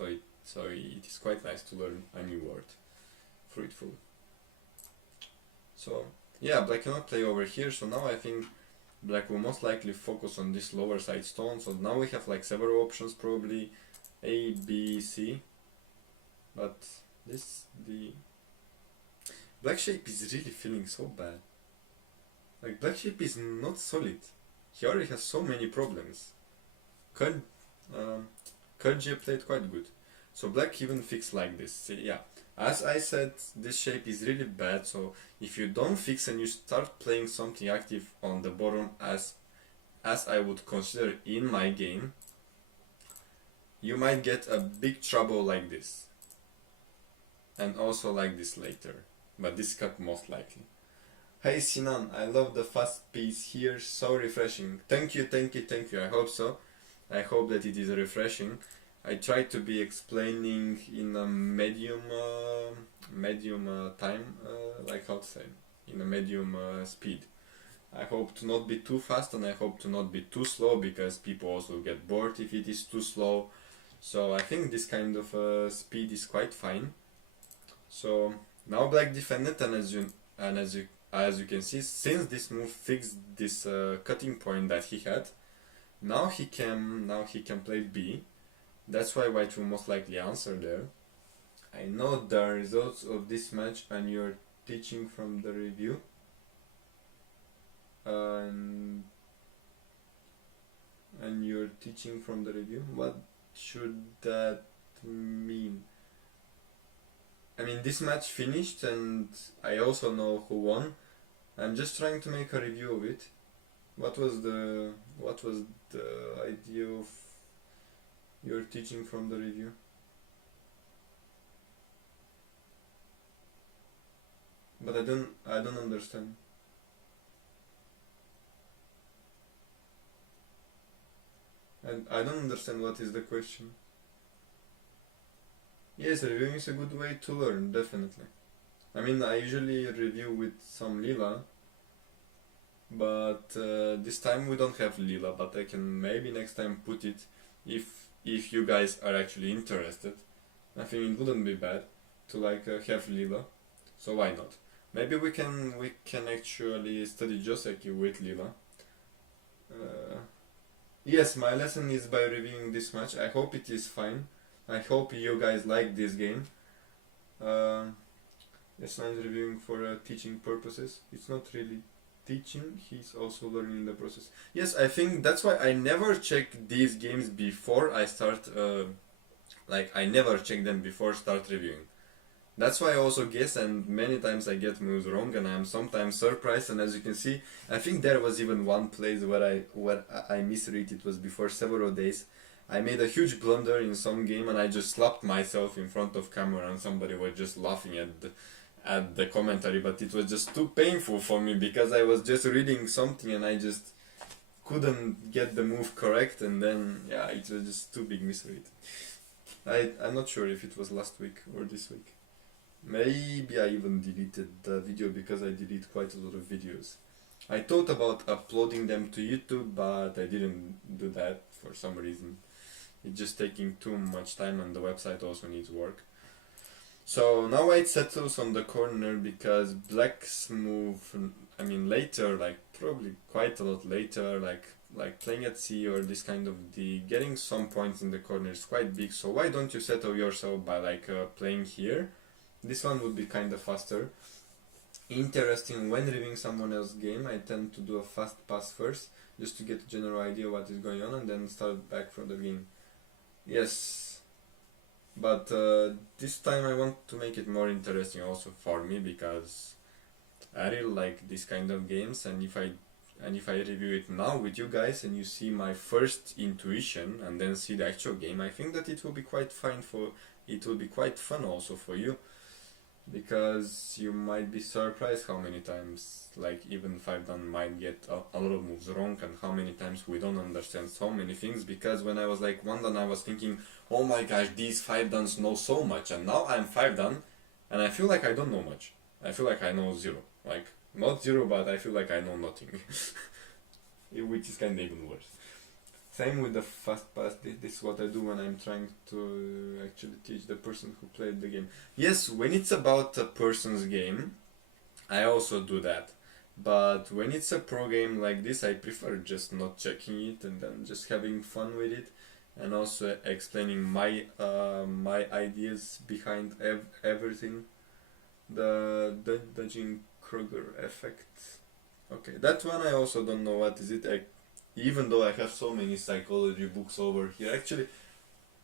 it is quite nice to learn a new word. Fruitful. So yeah, black cannot play over here. So now I think black will most likely focus on this lower side stone. So now we have like several options, probably A, B, C. But the black shape is really feeling so bad. Like black shape is not solid. He already has so many problems. Kerdje played quite good. So black even fixed like this. See, yeah. As I said, this shape is really bad, so if you don't fix and you start playing something active on the bottom as I would consider in my game, you might get a big trouble like this. And also like this later. But this cut most likely. Hey Sinan, I love the fast pace here, so refreshing. Thank you, I hope so. I hope that it is refreshing. I try to be explaining in a medium time, like how to say, in a medium speed. I hope to not be too fast and I hope to not be too slow, because people also get bored if it is too slow. So I think this kind of speed is quite fine. So now black defended, and as you can see, since this move fixed this cutting point that he had, now he can play B. That's why white will most likely answer there. I know the results of this match and you're teaching from the review. And you're teaching from the review? What should that mean? I mean, this match finished and I also know who won. I'm just trying to make a review of it. What was the idea of your teaching from the review? But I don't understand. And I don't understand what is the question. Yes, reviewing is a good way to learn, definitely. I mean, I usually review with some lila, but this time we don't have lila, but I can maybe next time put it if you guys are actually interested. I think it wouldn't be bad to like have lila, so why not? Maybe we can actually study Joseki with lila. Yes, my lesson is by reviewing this match. I hope it is fine. I hope you guys like this game. Yes, I'm reviewing for teaching purposes. It's not really teaching, he's also learning the process. Yes, I think that's why I never check these games before I start Like I never check them before start reviewing. That's why I also guess, and many times I get moves wrong, and I'm sometimes surprised. And as you can see, I think there was even one place where I misread. It was before several days. I made a huge blunder in some game, and I just slapped myself in front of camera, and somebody was just laughing at the commentary. But it was just too painful for me because I was just reading something and I just couldn't get the move correct, and then yeah, it was just too big misread. I'm not sure if it was last week or this week. Maybe I even deleted the video because I delete quite a lot of videos. I thought about uploading them to YouTube, but I didn't do that for some reason. It's just taking too much time, and the website also needs work. So now white settles on the corner because black's move, I mean later, like probably quite a lot later, like playing at C or this kind of D, getting some points in the corner is quite big. So why don't you settle yourself by like playing here? This one would be kind of faster. Interesting, when reviewing someone else's game, I tend to do a fast pass first, just to get a general idea what is going on, and then start back from the beginning. Yes, but this time I want to make it more interesting also for me, because I really like this kind of games, and if I review it now with you guys and you see my first intuition and then see the actual game, I think that it will be quite fun also for you, because you might be surprised how many times like even 5-dan might get a lot of moves wrong, and how many times we don't understand so many things. Because when I was like 1-dan, I was thinking, oh my gosh, these 5-dans know so much, and now I'm 5-dan and I feel like I don't know much. I feel like I know zero, like not zero, but I feel like I know nothing. Which is kind of even worse. Same with the fast pass. This is what I do when I'm trying to actually teach the person who played the game. Yes, when it's about a person's game, I also do that. But when it's a pro game like this, I prefer just not checking it and then just having fun with it, and also explaining my ideas behind everything. The Dungeon-Kruger effect. Okay, that one I also don't know what is it. Even though I have so many psychology books over here, actually,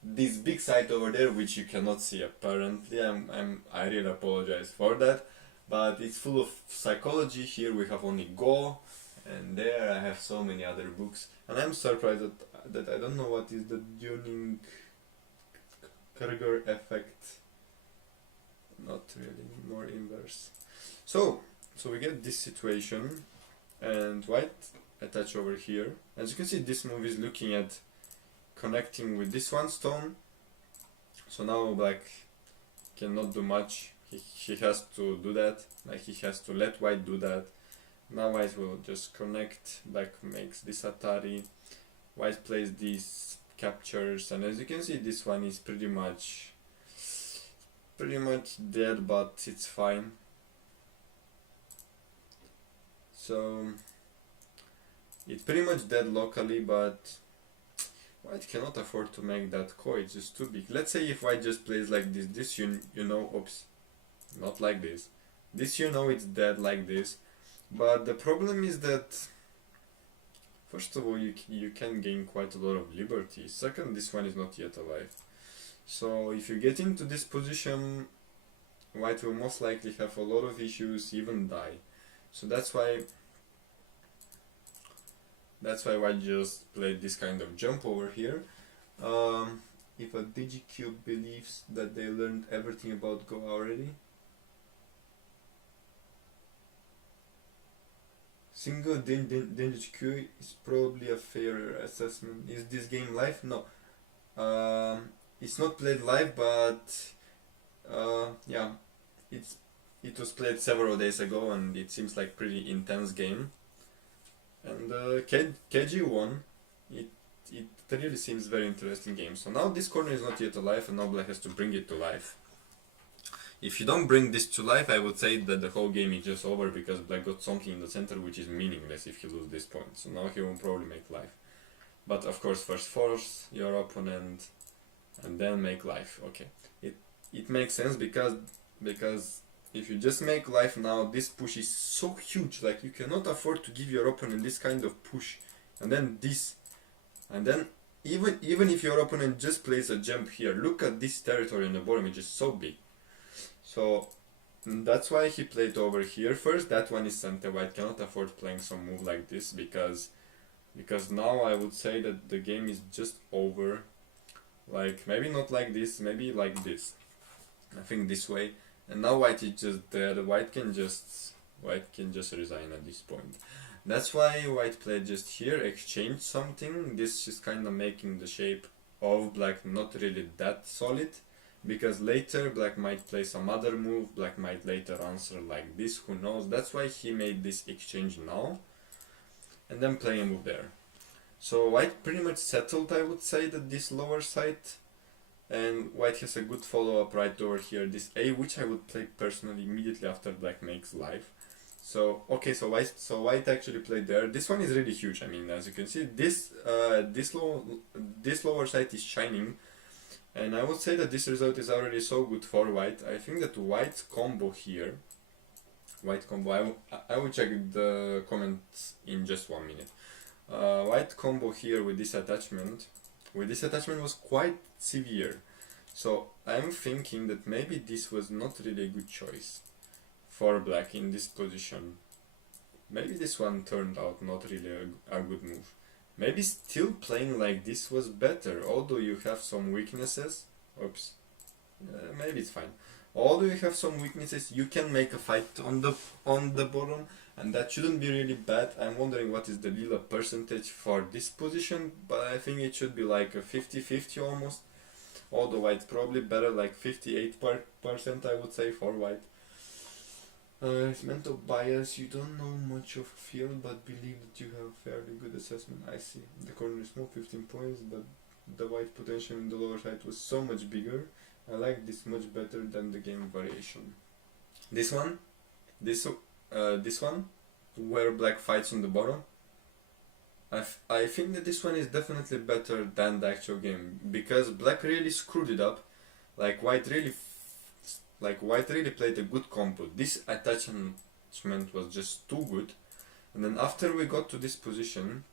this big site over there, which you cannot see apparently, I really apologize for that, but it's full of psychology. Here we have only Go, and there I have so many other books, and I'm surprised that I don't know what is the Dunning-Kruger effect. Not really, more inverse. So we get this situation, and white attach over here. As you can see, this move is looking at connecting with this one stone. So now black cannot do much. He has to do that. Like he has to let white do that. Now white will just connect. Black makes this Atari. White plays these captures, and as you can see, this one is pretty much dead, but it's fine. So it's pretty much dead locally, but white cannot afford to make that core. It's just too big. Let's say if white just plays like this you know, oops, not like this. This you know it's dead like this. But the problem is that, first of all, you can gain quite a lot of liberty. Second, this one is not yet alive. So if you get into this position, white will most likely have a lot of issues, even die. So that's why white just played this kind of jump over here. If a DigiCube believes that they learned everything about Go already. Single DigiCube is probably a fair assessment. Is this game live? No. It's not played live, but yeah, it was played several days ago, and it seems like pretty intense game. And KG won. It really seems very interesting game. So now this corner is not yet alive, and now black has to bring it to life. If you don't bring this to life, I would say that the whole game is just over, because black got something in the center which is meaningless if he loses this point. So now he will probably make life. But of course, first force your opponent and then make life. Okay, it makes sense, because if you just make life now, this push is so huge. Like you cannot afford to give your opponent this kind of push, and then this, and then even if your opponent just plays a jump here, look at this territory on the bottom, it's just so big. So that's why he played over here first. That one is center. White cannot afford playing some move like this because now I would say that the game is just over. Like maybe not like this, maybe like this. I think this way. And now white is just there. White can just resign at this point. That's why white played just here, exchange something. This is kind of making the shape of black not really that solid, because later black might play some other move, black might later answer like this, who knows. That's why he made this exchange now and then play a move there. So white pretty much settled, I would say, that this lower side, and white has a good follow-up right over here, this A, which I would play personally immediately after black makes life. So okay, so white actually played there. This one is really huge. I mean, as you can see, this lower side is shining, and I would say that this result is already so good for white. I think that white combo here, I will check the comments in just 1 minute. White combo here with this attachment was quite severe. So I'm thinking that maybe this was not really a good choice for black in this position. Maybe this one turned out not really a good move. Maybe still playing like this was better, although you have some weaknesses. Oops. Maybe it's fine. Although you have some weaknesses, you can make a fight on the bottom, and that shouldn't be really bad. I'm wondering what is the lila percentage for this position, but I think it should be like a 50-50 almost. Although white probably better, like 58% I would say for white. Mental bias, you don't know much of field but believe that you have fairly good assessment. I see. The corner is small, 15 points, but the white potential in the lower side was so much bigger. I like this much better than the game variation. This one, this one, where black fights on the bottom. I think that this one is definitely better than the actual game, because black really screwed it up. Like white really played a good combo. This attachment was just too good. And then after we got to this position,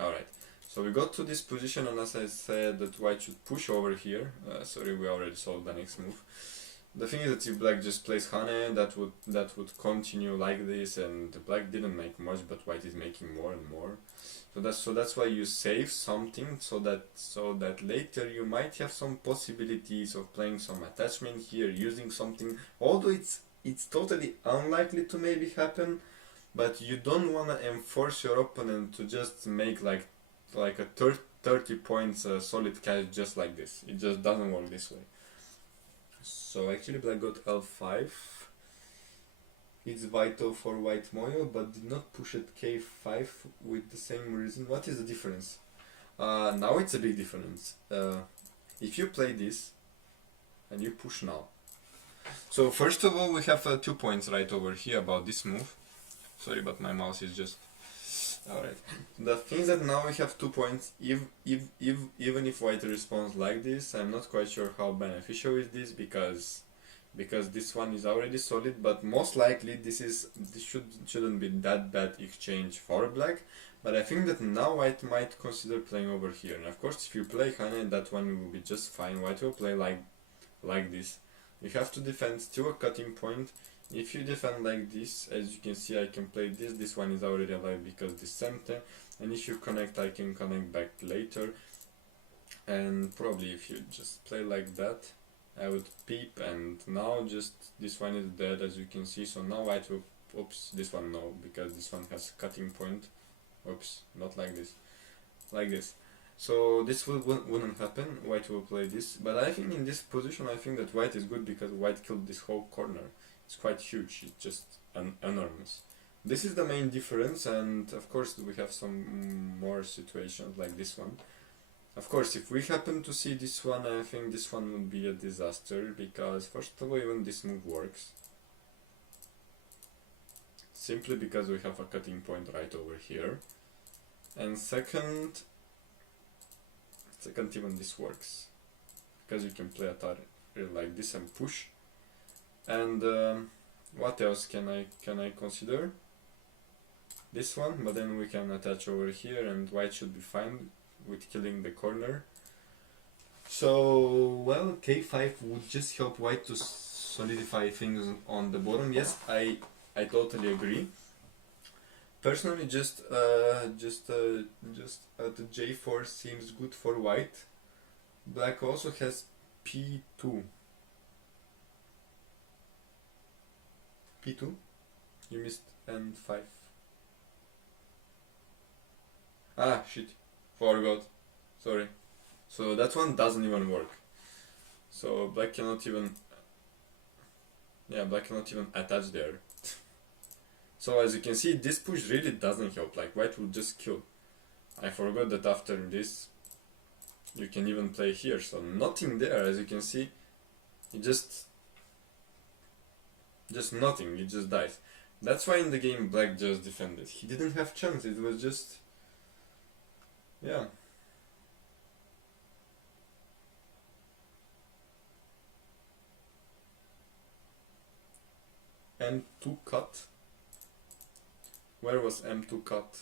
alright, so we got to this position, and as I said that white should push over here. Sorry, we already saw the next move. The thing is that if black just plays Hane, that would continue like this, and black didn't make much, but white is making more and more. So that's why you save something, so that later you might have some possibilities of playing some attachment here, using something. Although it's totally unlikely to maybe happen, but you don't wanna enforce your opponent to just make like a 30 points solid cash just like this. It just doesn't work this way. So actually black got L5. It's vital for white Moyo, but did not push at K5 with the same reason. What is the difference? Now it's a big difference. If you play this and you push now. So first of all, we have 2 points right over here about this move. Sorry, but my mouse is just... Alright. The thing is that now we have 2 points. Even if white responds like this, I'm not quite sure how beneficial is this, because this one is already solid, but most likely this shouldn't be that bad exchange for black. But I think that now white might consider playing over here, and of course if you play Hane, that one will be just fine. White will play like this. You have to defend still a cutting point. If you defend like this, as you can see, I can play this. This one is already alive because this center, and if you connect, I can connect back later. And probably if you just play like that, I would peep, and now just this one is dead, as you can see. So now white will, oops, this one no, because this one has cutting point. Oops, not like this, like this. So this wouldn't happen. White will play this, but I think in this position, I think that white is good because white killed this whole corner. It's quite huge. It's just enormous. This is the main difference, and of course we have some more situations like this one. Of course, if we happen to see this one, I think this one would be a disaster, because first of all, even this move works. Simply because we have a cutting point right over here. And second even this works, because you can play a turret like this and push. And what else can I consider? This one, but then we can attach over here, and white should be fine with killing the corner. So, well, k5 would just help white to solidify things on the bottom. Yes, I totally agree. Personally, just the j4 seems good for white. Black also has p2. p2? You missed n5. Ah, shit. Forgot. Sorry. So that one doesn't even work. So black cannot even... Yeah, black cannot even attach there. So as you can see, this push really doesn't help. Like, white will just kill. I forgot that after this, you can even play here. So nothing there, as you can see. It just nothing. It just dies. That's why in the game black just defended. He didn't have chance. It was just... Yeah. M2 cut. Where was M2 cut?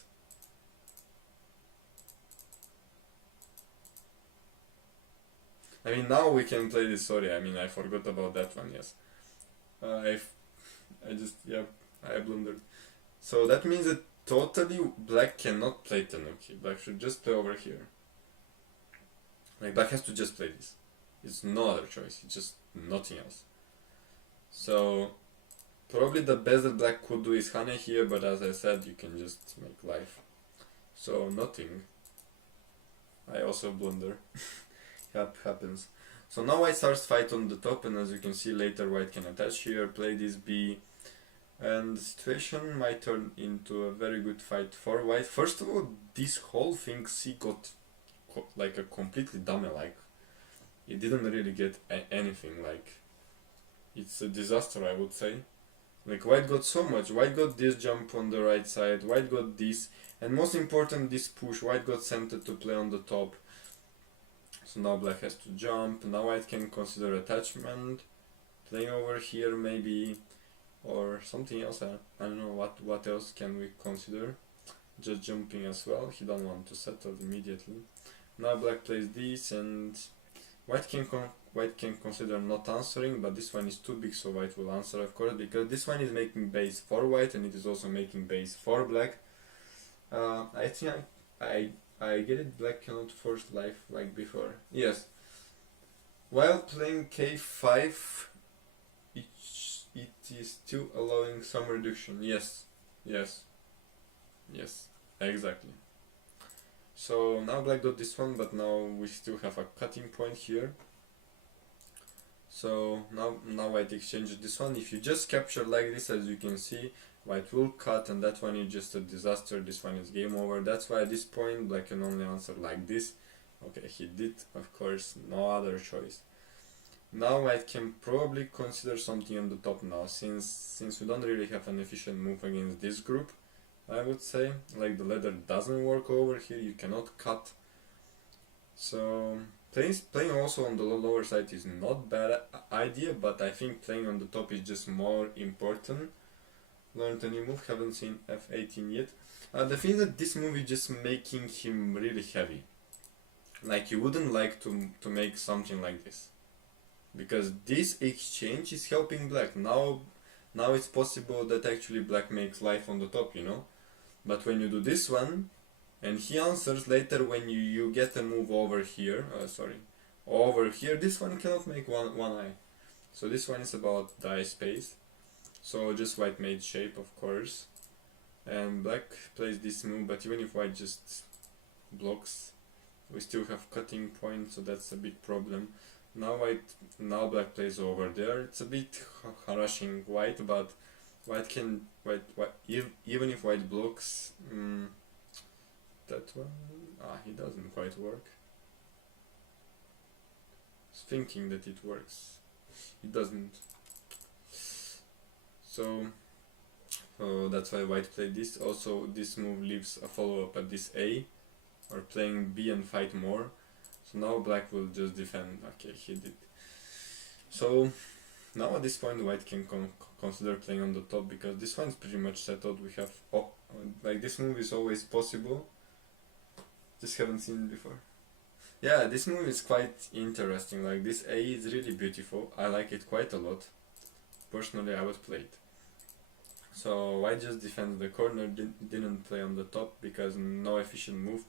I mean, now we can play this. Sorry, I mean, I forgot about that one. Yes, I just, yeah, I blundered. So that means that totally black cannot play Tanuki. Black should just play over here. Like, black has to just play this. It's no other choice. It's just nothing else. So probably the best that black could do is Hane here, but as I said, you can just make life. So nothing. I also blunder. Yep, happens. So now white starts fight on the top, and as you can see later, white can attach here, play this B, and the situation might turn into a very good fight for white. First of all, this whole thing C got like a completely dummy, like it didn't really get anything. Like, it's a disaster, I would say. Like, white got so much. White got this jump on the right side, white got this, and most important, this push. White got sent to play on the top. So now black has to jump. Now white can consider attachment, playing over here maybe, or something else. I don't know what else can we consider. Just jumping as well. He don't want to settle immediately. Now black plays this, and white can consider not answering, but this one is too big, so white will answer, of course, because this one is making base for white, and it is also making base for black. I think I get it, black cannot force life like before. Yes. While playing k5, it is still allowing some reduction. Yes. Yes. Yes. Exactly. So now black got this one, but now we still have a cutting point here. So now white exchanges this one. If you just capture like this, as you can see, white will cut, and that one is just a disaster. This one is game over. That's why at this point black can only answer like this. Okay, he did, of course, no other choice. Now white can probably consider something on the top now, since we don't really have an efficient move against this group. I would say, like, the ladder doesn't work over here, you cannot cut. So playing also on the lower side is not bad idea, but I think playing on the top is just more important. Learned a new move, haven't seen F18 yet. The thing is that this move is just making him really heavy. Like, you wouldn't like to make something like this, because this exchange is helping black. Now it's possible that actually black makes life on the top, you know. But when you do this one, and he answers later when you get a move over here, over here, this one cannot make one eye. So this one is about die space. So just white made shape, of course. And black plays this move, but even if white just blocks, we still have cutting point, so that's a big problem. Now black plays over there. It's a bit harassing white, but even if white blocks, that one, he doesn't quite work. I was thinking that it works. It doesn't. So that's why white played this. Also, this move leaves a follow-up at this A, or playing B and fight more. So now black will just defend. Okay, he did. So now at this point white can consider playing on the top, because this one is pretty much settled. We have like, this move is always possible. Just haven't seen it before. Yeah, this move is quite interesting. Like this A is really beautiful. I like it quite a lot. Personally, I would play it. So white just defends the corner, didn't play on the top because no efficient move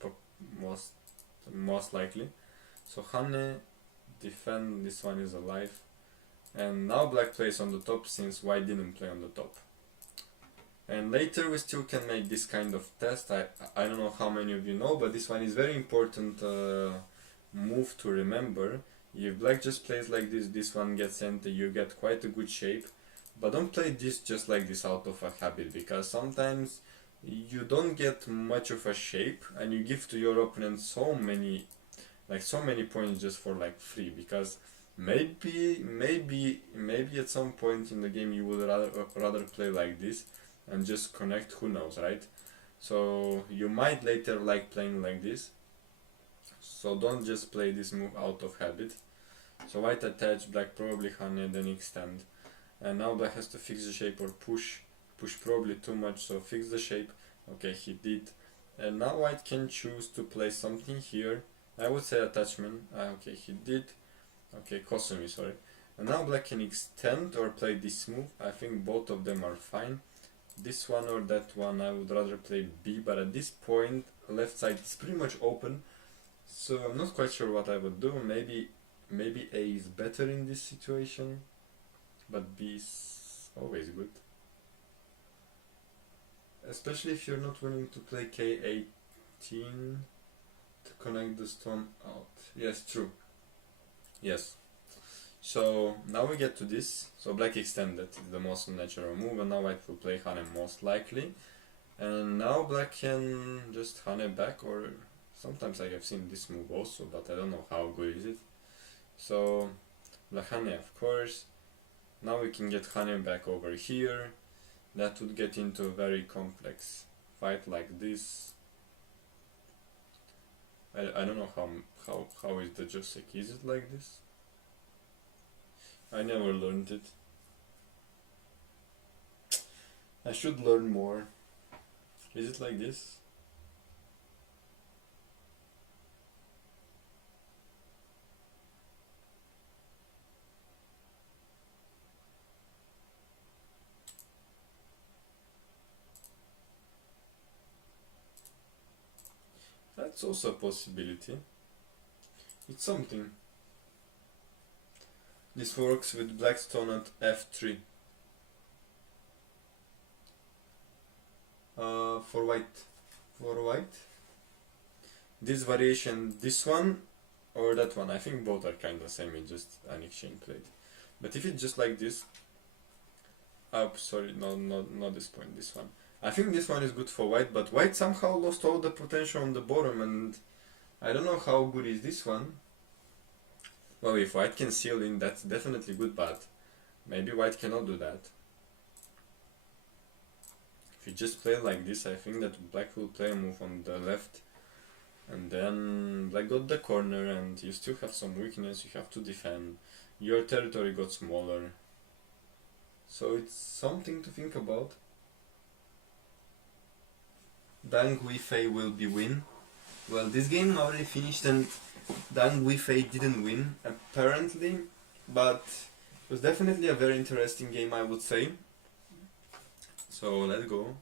most likely. So Hane defend, this one is alive. And now black plays on the top since white didn't play on the top. And later we still can make this kind of test. I don't know how many of you know, but this one is very important move to remember. If black just plays like this one gets empty, you get quite a good shape. But don't play this just like this out of a habit, because sometimes you don't get much of a shape and you give to your opponent so many points just for like free, because maybe at some point in the game you would rather play like this and just connect, who knows, right? So you might later like playing like this, so don't just play this move out of habit. So white attach, black probably Hane, then extend. And now black has to fix the shape or push probably too much, so fix the shape. Okay, he did. And now white can choose to play something here. I would say attachment. Okay, he did. Okay, Kosumi, sorry. And now black can extend or play this move. I think both of them are fine. This one or that one, I would rather play B, but at this point left side is pretty much open. So I'm not quite sure what I would do. Maybe A is better in this situation, but B is always good. Especially if you're not willing to play K18 to connect the stone out. Yes, true. Yes. So now we get to this. So black extended is the most natural move, and now white will play Hane most likely. And now black can just Hane back, or sometimes I have seen this move also, but I don't know how good is it. So black Hane, of course. Now we can get Hane back over here. That would get into a very complex fight like this. I don't know how is the Joseki. Is it like this? I never learned it. I should learn more. Is it like this? That's also a possibility. It's something. This works with black stone at f3. For white. This variation, this one or that one, I think both are kind of same, it's just an exchange plate. But if it's just like this, sorry, no, not this point, this one. I think this one is good for white, but white somehow lost all the potential on the bottom, and I don't know how good is this one. Well, if white can seal in, that's definitely good, but maybe white cannot do that. If you just play like this, I think that black will play a move on the left, and then black got the corner, and you still have some weakness, you have to defend. Your territory got smaller. So it's something to think about. Dang Yifei will be win. Well, this game already finished and Dang Yifei didn't win, apparently, but it was definitely a very interesting game, I would say. So let's go.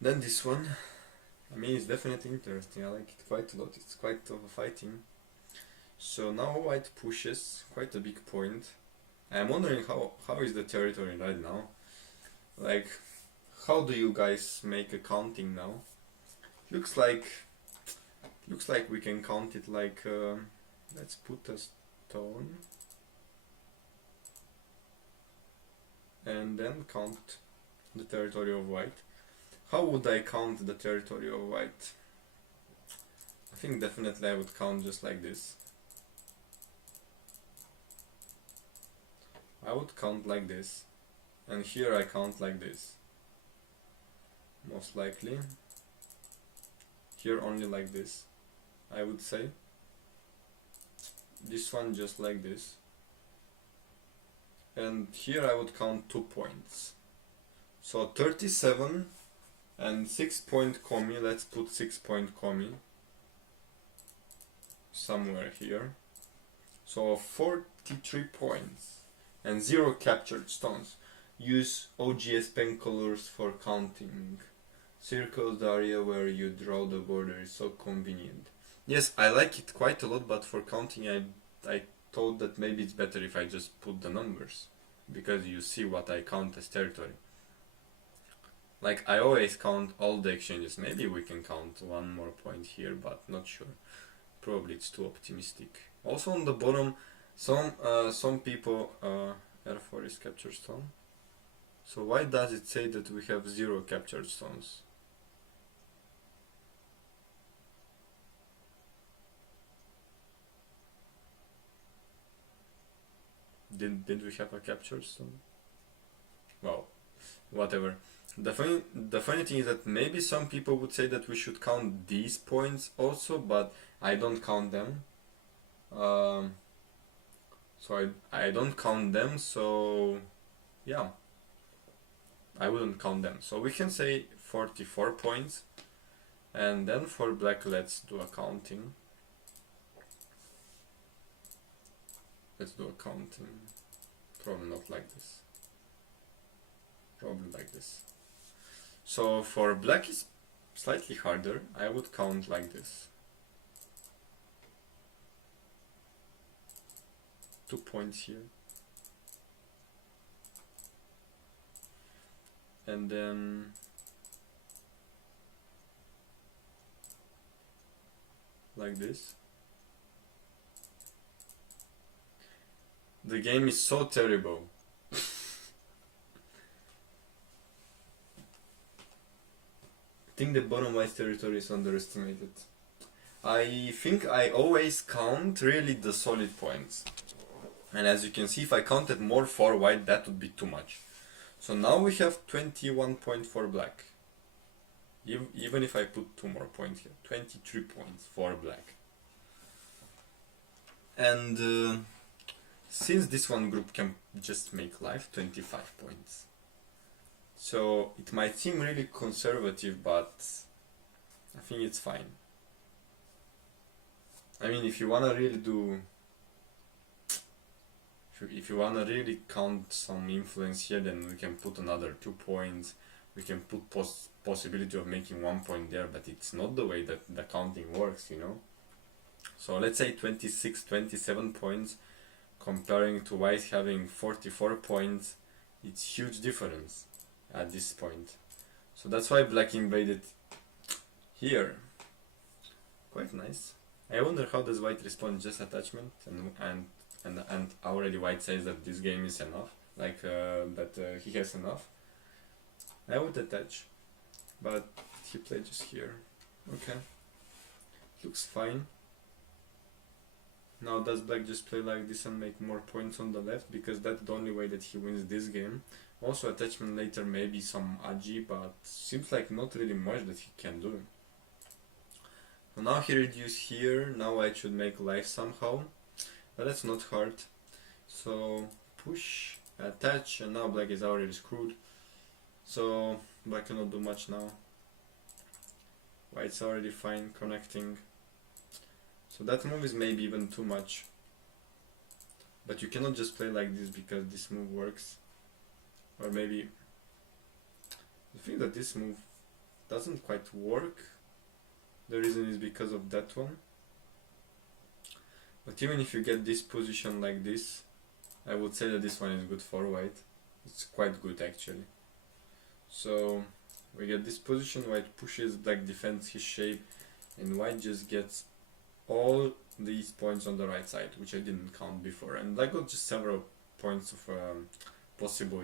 Then this one. I mean, it's definitely interesting, I like it quite a lot, it's quite of a fighting. So now white pushes quite a big point. I'm wondering how is the territory right now? Like, how do you guys make a counting now? Looks like we can count it like, let's put a stone and then count the territory of white. How would I count the territory of white? I think definitely I would count just like this. I would count like this, and here I count like this. Most likely. Here only like this, I would say. This one just like this. And here I would count 2 points. So 37 And 6-point commie, let's put 6-point commie somewhere here. So 43 points and 0 captured stones. Use OGS pen colors for counting. Circles the area where you draw the border is so convenient. Yes, I like it quite a lot, but for counting I thought that maybe it's better if I just put the numbers, because you see what I count as territory. Like, I always count all the exchanges. Maybe we can count one more point here, but not sure. Probably it's too optimistic. Also on the bottom, some people R4 is captured stone. So why does it say that we have 0 captured stones? Did we have a captured stone? Well, whatever. The funny thing is that maybe some people would say that we should count these points also, but I don't count them. So I don't count them, so yeah, I wouldn't count them. So we can say 44 points, and then for black let's do a counting. Let's do a counting. Probably not like this. Probably like this. So for black is slightly harder. I would count like this. 2 points here. And then like this. The game is so terrible. I think the bottom white territory is underestimated. I think I always count really the solid points. And as you can see, if I counted more for white, that would be too much. So now we have 21 points for black. Even if I put 2 more points here, 23 points for black. And since this one group can just make life, 25 points. So it might seem really conservative, but I think it's fine. I mean, if you wanna really do, if you wanna really count some influence here, then we can put another 2 points. We can put possibility of making 1 point there, but it's not the way that the counting works, you know. So let's say 26, 27 points, comparing to white having 44 points. It's huge difference at this point. So that's why black invaded here. Quite nice. I wonder how does white respond, just attachment, and already white says that this game is enough, like that he has enough. I would attach, but he played just here. Okay, looks fine. Now does black just play like this and make more points on the left, because that's the only way that he wins this game. Also attachment later, maybe some agi, but seems like not really much that he can do. So now he reduced here. Now white should make life somehow, but that's not hard. So push, attach, and now black is already screwed. So black cannot do much now. White's already fine connecting. So that move is maybe even too much. But you cannot just play like this because this move works. Or maybe I think that this move doesn't quite work. The reason is because of that one. But even if you get this position like this, I would say that this one is good for white. It's quite good actually. So we get this position, white pushes, black defends his shape, and white just gets all these points on the right side, which I didn't count before. And black got just several points of possible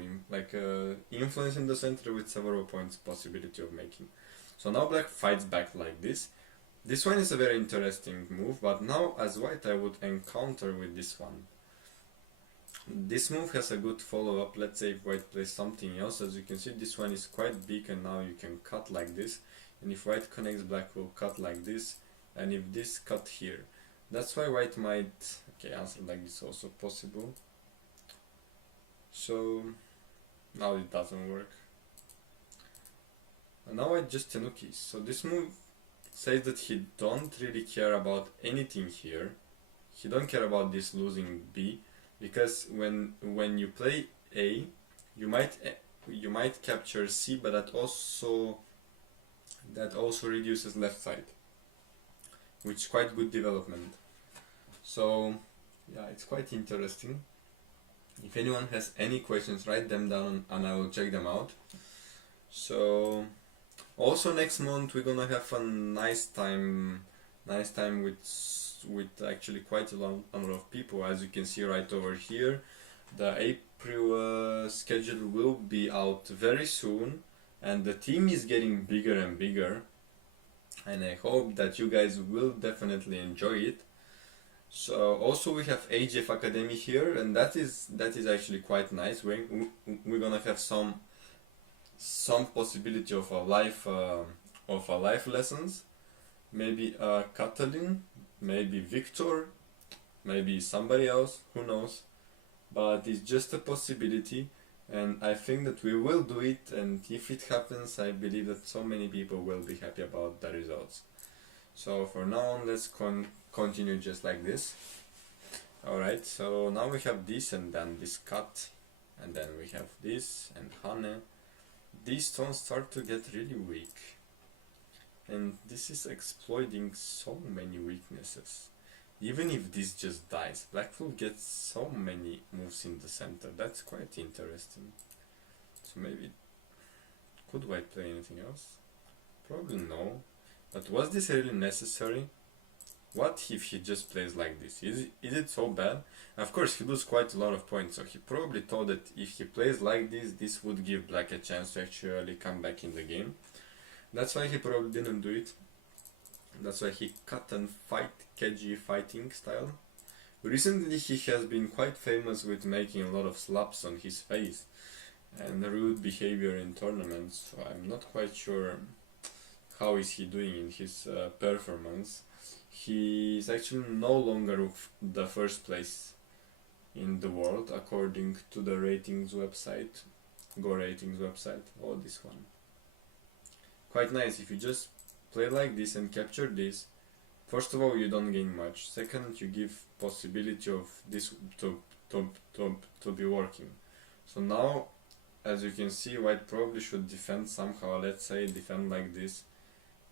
influence in the center with several points possibility of making. So now black fights back like this. This one is a very interesting move, but now as white I would encounter with this one. This move has a good follow-up. Let's say if white plays something else, as you can see this one is quite big, and now you can cut like this, and if white connects, black will cut like this, and if this, cut here. That's why white might, okay, answer like this also possible. So now it doesn't work. And now white just tenukis. So this move says that he don't really care about anything here. He don't care about this losing B, because when you play A, you might capture C, but that also reduces left side, which is quite good development. So yeah, it's quite interesting. If anyone has any questions, write them down and I will check them out. So also next month we're gonna have a nice time with actually quite a long number of people. As you can see right over here, the April schedule will be out very soon, and the team is getting bigger and bigger, and I hope that you guys will definitely enjoy it. So also we have AGF Academy here, and that is actually quite nice. We're gonna have some possibility of a live lessons. Maybe Katalin, maybe Victor, maybe somebody else, who knows. But it's just a possibility, and I think that we will do it, and if it happens, I believe that so many people will be happy about the results. So for now on, let's continue just like this. Alright, so now we have this, and then this cut, and then we have this, and Hane. These stones start to get really weak, and this is exploiting so many weaknesses. Even if this just dies, black will get so many moves in the center. That's quite interesting. So maybe, could white play anything else? Probably no. But was this really necessary? What if he just plays like this? Is it so bad? Of course he loses quite a lot of points, so he probably thought that if he plays like this would give black a chance to actually come back in the game. That's why he probably didn't do it. That's why he cut and fight Keji fighting style. Recently he has been quite famous with making a lot of slaps on his face and rude behavior in tournaments, so I'm not quite sure how is he doing in his performance. He is actually no longer the first place in the world according to the ratings website, Go Ratings website. Oh, this one. Quite nice. If you just play like this and capture this, first of all you don't gain much. Second, you give possibility of this to be working. So now, as you can see, white probably should defend somehow. Let's say defend like this.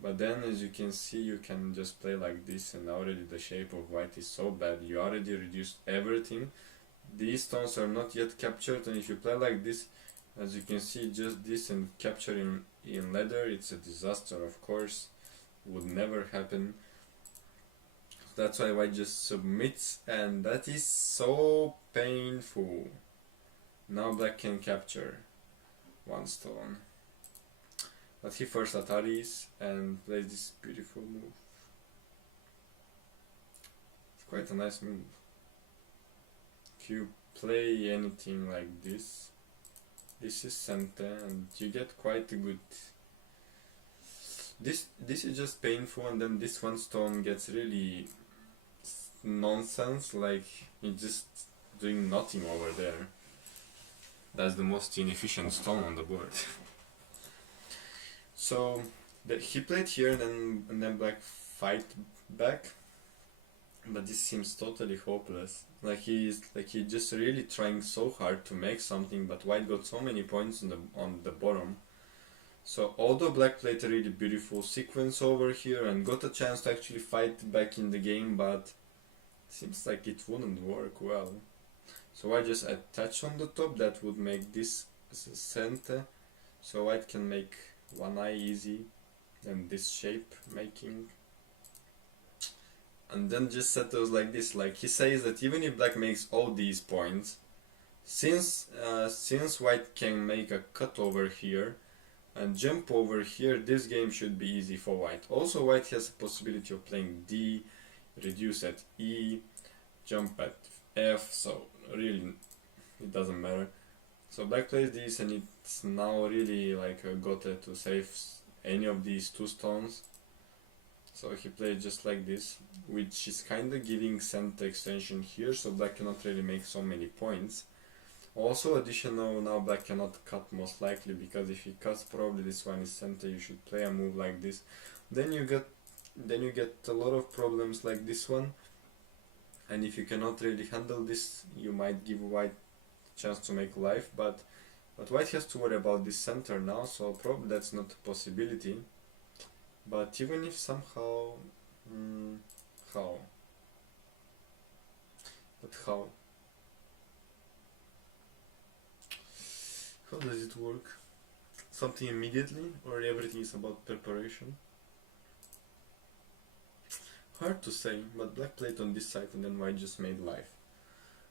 But then, as you can see, you can just play like this, and already the shape of white is so bad. You already reduced everything. These stones are not yet captured, and if you play like this, as you can see, just this and capturing in leather, it's a disaster, of course. Would never happen. That's why white just submits, and that is so painful. Now black can capture one stone. But he first Ataris and plays this beautiful move. It's quite a nice move. If you play anything like this is center, and you get quite a good... This is just painful, and then this one stone gets really nonsense, like it's just doing nothing over there. That's the most inefficient stone on the board. So he played here, and then black fight back, but this seems totally hopeless. Like he just really trying so hard to make something, but white got so many points on the bottom. So although black played a really beautiful sequence over here and got a chance to actually fight back in the game, but seems like it wouldn't work well. So I just attach on the top, that would make this as a center, so white can make one eye easy, then this shape making, and then just settles like this. Like he says that even if black makes all these points, since white can make a cut over here and jump over here, this game should be easy for white. Also white has a possibility of playing D, reduce at E, jump at F, so really it doesn't matter. So black plays this, and it's now really like a gote to save any of these two stones. So he plays just like this, which is kinda giving center extension here, so black cannot really make so many points. Also additional, now black cannot cut most likely, because if he cuts probably this one is center, you should play a move like this. Then you get a lot of problems like this one, and if you cannot really handle this, you might give white chance to make life, but white has to worry about this center now, so probably that's not a possibility. But even if somehow, how? But how? How does it work? Something immediately, or everything is about preparation? Hard to say, but black played on this side and then white just made life.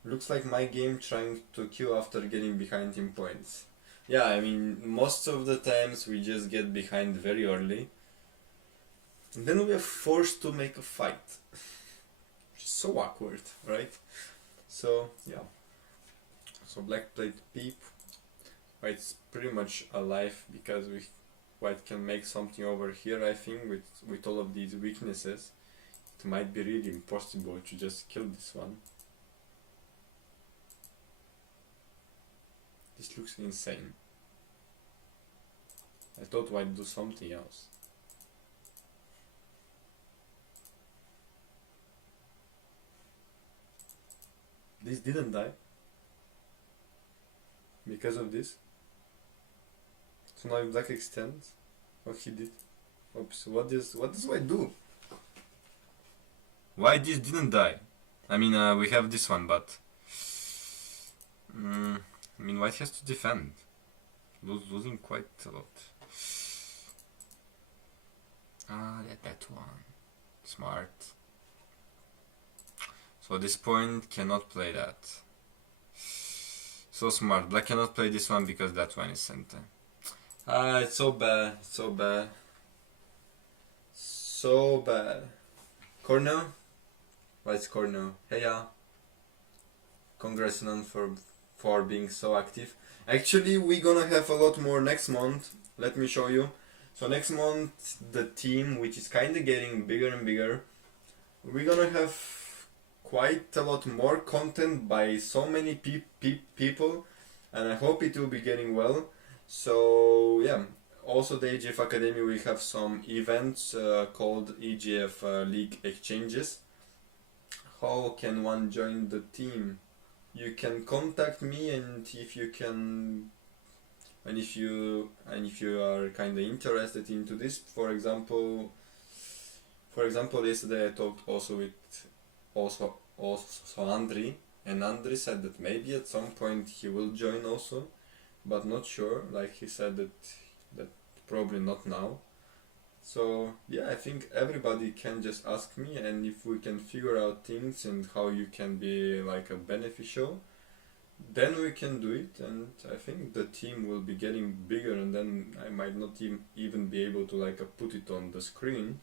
Looks like my game trying to kill after getting behind in points. Yeah, I mean, most of the times we just get behind very early, and then we are forced to make a fight. Which is so awkward, right? So, yeah. So black played peep. White's pretty much alive because white can make something over here, I think, with all of these weaknesses. It might be really impossible to just kill this one. This looks insane. I thought white do something else. This didn't die because of this. So now if black extends, what he did. Oops, what does white do? Why this didn't die? I mean, we have this one, but I mean, white has to defend. Losing quite a lot. Ah, that one. Smart. So at this point, cannot play that. So smart. Black cannot play this one because that one is center. Ah, it's so bad. So bad. So bad. Corner? White's corner. Hey, yeah. Congrats, Sinan, for being so active. Actually, we're gonna have a lot more next month. Let me show you. So next month, the team, which is kinda getting bigger and bigger, we're gonna have quite a lot more content by so many people, and I hope it will be getting well. So yeah, also the EGF Academy, we have some events called EGF League Exchanges. How can one join the team? You can contact me, and if you can, and if you are kind of interested into this, for example, yesterday I talked also with also Andri, and Andri said that maybe at some point he will join also, but not sure. Like he said that probably not now. So yeah, I think everybody can just ask me, and if we can figure out things and how you can be like a beneficial, then we can do it. And I think the team will be getting bigger, and then I might not even be able to like put it on the screen.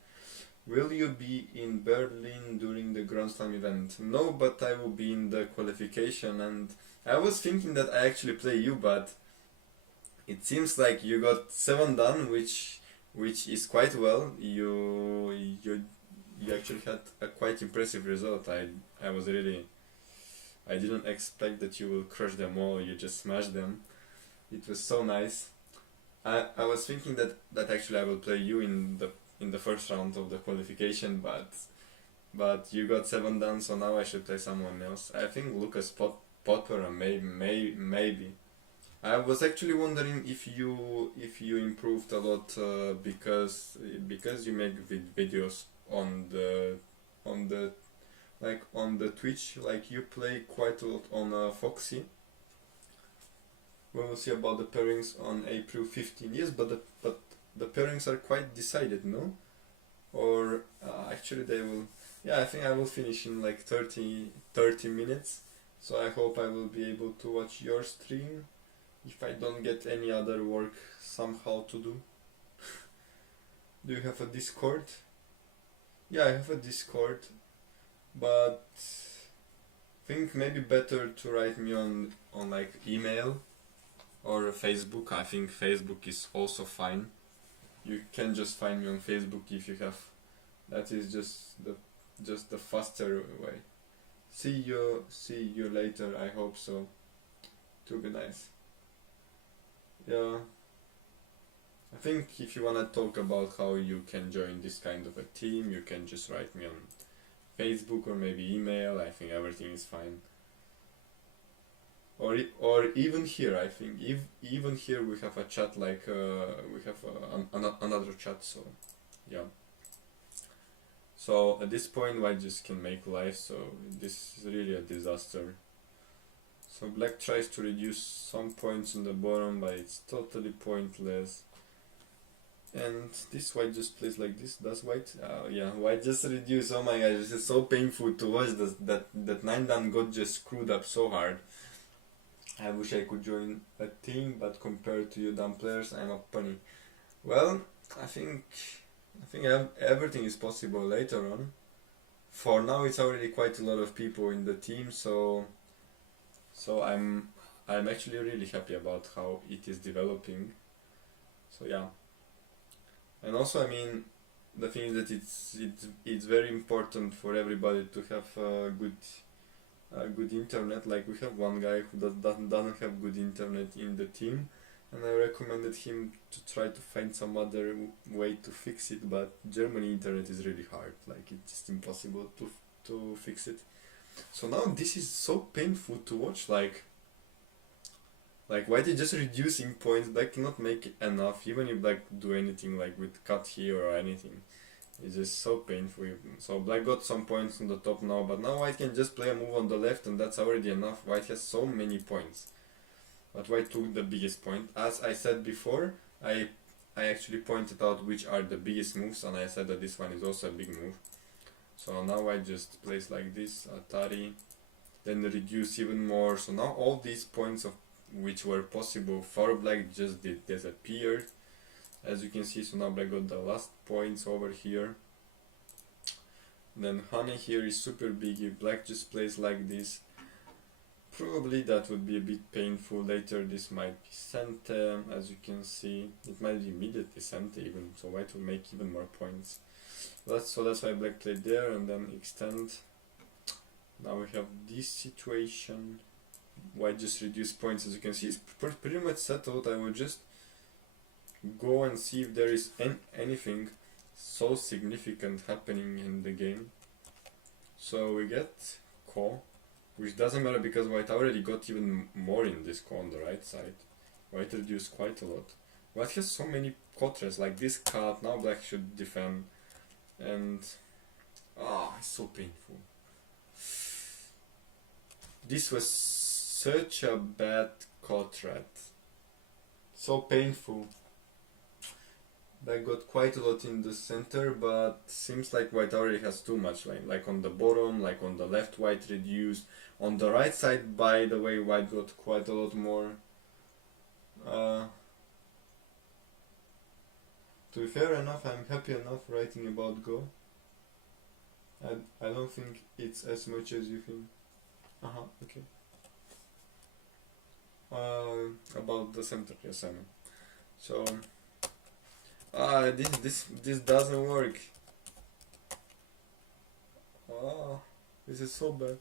Will you be in Berlin during the Grand Slam event? No, but I will be in the qualification, and I was thinking that I actually play you, but it seems like you got 7 done, which is quite well. You actually had a quite impressive result. I didn't expect that you will crush them all. You just smashed them. It was so nice. I was thinking that actually I will play you in the first round of the qualification, but you got 7 done, so now I should play someone else. I think Lucas Potter, maybe. I was actually wondering if you improved a lot because you make videos on the Twitch, like you play quite a lot on Foxy. We will see about the pairings on April 15. Yes, but the pairings are quite decided, no? Or actually they will. Yeah, I think I will finish in like 30 minutes. So I hope I will be able to watch your stream if I don't get any other work somehow to do. Do you have a Discord? Yeah, I have a Discord, but I think maybe better to write me on like email or Facebook. I think Facebook is also fine. You can just find me on Facebook if you have. That is just the faster way. See you later. I hope so. it would be nice. Yeah. I think if you wanna talk about how you can join this kind of a team, you can just write me on Facebook or maybe email. I think everything is fine. Or even here, I think even here we have a chat, like we have another chat. So yeah. So at this point, I just can make live. So this is really a disaster. So black tries to reduce some points on the bottom, but it's totally pointless. And this white just plays like this. Does white? Yeah, white just reduce. Oh my gosh, this is so painful to watch. That 9-dan got just screwed up so hard. I wish I could join a team, but compared to you dumb players, I'm a punny. Well, I think everything is possible later on. For now, it's already quite a lot of people in the team, so I'm actually really happy about how it is developing. So yeah. And also, I mean, the thing is that it's very important for everybody to have good internet. Like we have one guy who doesn't have good internet in the team, and I recommended him to try to find some other way to fix it. But Germany internet is really hard. Like it's just impossible to fix it. So now this is so painful to watch. Like why they just reducing points? Black cannot make enough, even if Black do anything like with cut here or anything. It's just so painful. So Black got some points on the top now, but now White can just play a move on the left, and that's already enough. White has so many points, but White took the biggest point. As I said before, I actually pointed out which are the biggest moves, and I said that this one is also a big move. So now White just plays like this, Atari, then reduce even more. So now all these points of which were possible for Black just disappeared, as you can see. So now Black got the last points over here. Then Honey here is super big. If Black just plays like this, probably that would be a bit painful. Later this might be Sente, as you can see. It might be immediately Sente even, so White will make even more points. That's why Black played there, and then extend. Now we have this situation. White just reduce points, as you can see. It's pretty much settled. I will just go and see if there is anything so significant happening in the game. So we get Ko, which doesn't matter because White already got even more in this Ko on the right side. White reduced quite a lot. White has so many Kotres, like this cut. Now Black should defend, and it's so painful. This was such a bad Kotrat. So painful. Black got quite a lot in the center, but seems like White already has too much. Like on the bottom, like on the left, White reduced. On the right side, by the way, White got quite a lot more. To be fair enough, I'm happy enough writing about Go. I don't think it's as much as you think. Okay. About the center, yes, I know. So this doesn't work. This is so bad.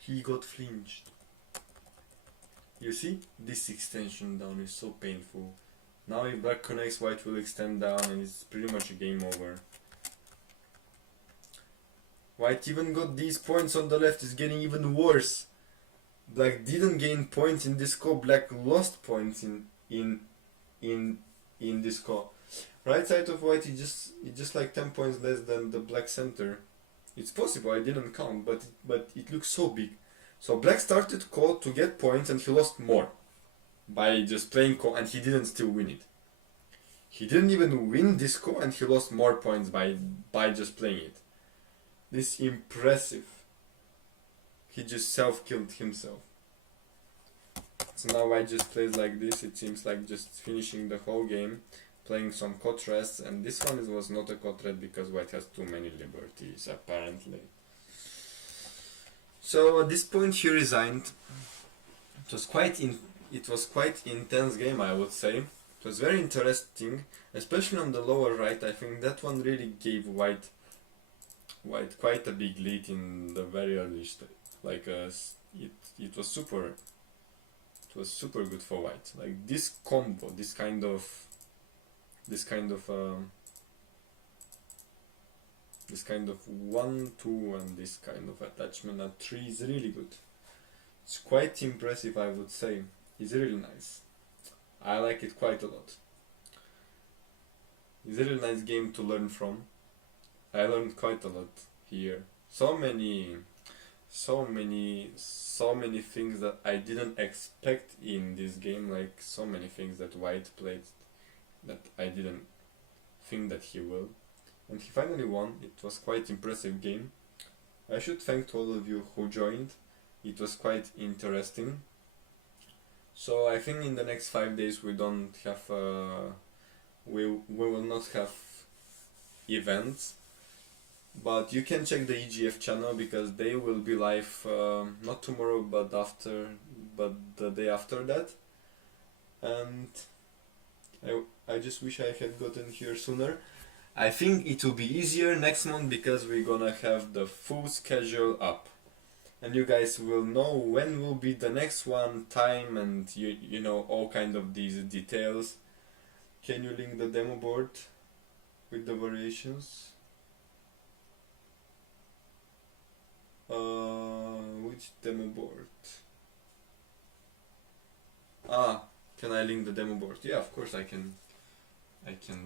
He got flinched. You see, this extension down is so painful. Now if Black connects, White will extend down, and it's pretty much a game over. White even got these points on the left. Is getting even worse. Black didn't gain points in this Ko. Black lost points in this Ko. Right side of White is just like 10 points less than the Black center. It's possible, I didn't count, but it looks so big. So Black started Ko to get points, and he lost more by just playing Ko, and he didn't still win it. He didn't even win this Ko, and he lost more points by just playing it. This impressive. He just self-killed himself. So now White just plays like this. It seems like just finishing the whole game, playing some Kotrets, and this one was not a Kotret because White has too many liberties apparently. So at this point he resigned. It was quite intense game, I would say. It was very interesting, especially on the lower right. I think that one really gave White quite a big lead in the very early stage. Like it was super good for white. Like this combo, this kind of this kind of 1-2 and this kind of attachment at 3 is really good. It's quite impressive, I would say. It's really nice. I like it quite a lot. It's a really nice game to learn from. I learned quite a lot here. So many things that I didn't expect in this game, like so many things that White played that I didn't think that he will. And he finally won. It was quite impressive game. I should thank to all of you who joined. It was quite interesting. So I think in the next 5 days we don't have we will not have events, but you can check the EGF channel because they will be live not tomorrow but the day after that. And I just wish I had gotten here sooner. I think it will be easier next month because we're gonna have the full schedule up. And you guys will know when will be the next one, time, and you know all kind of these details. Can you link the demo board with the variations? Which demo board? Can I link the demo board? Yeah, of course I can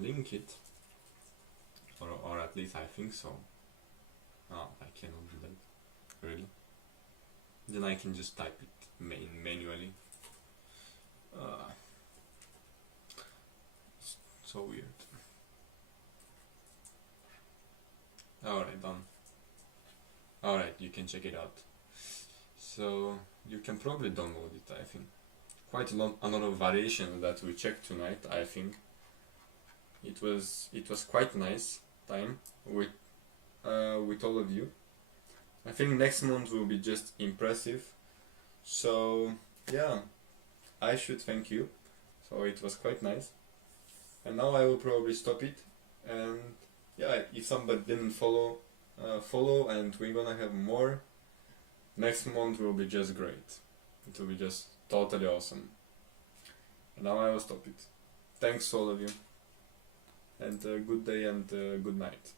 link it. Or at least I think so. I cannot do that. Really? Then I can just type it manually. So weird. Alright, done. Alright, you can check it out. So you can probably download it, I think. Quite a lot of variations that we checked tonight, I think. It was quite nice time with all of you. I think next month will be just impressive. So yeah, I should thank you. So it was quite nice. And now I will probably stop it. And yeah, if somebody didn't follow, follow, and we're gonna have more. Next month will be just great. It will be just totally awesome. And now I will stop it. Thanks all of you. And good day and good night.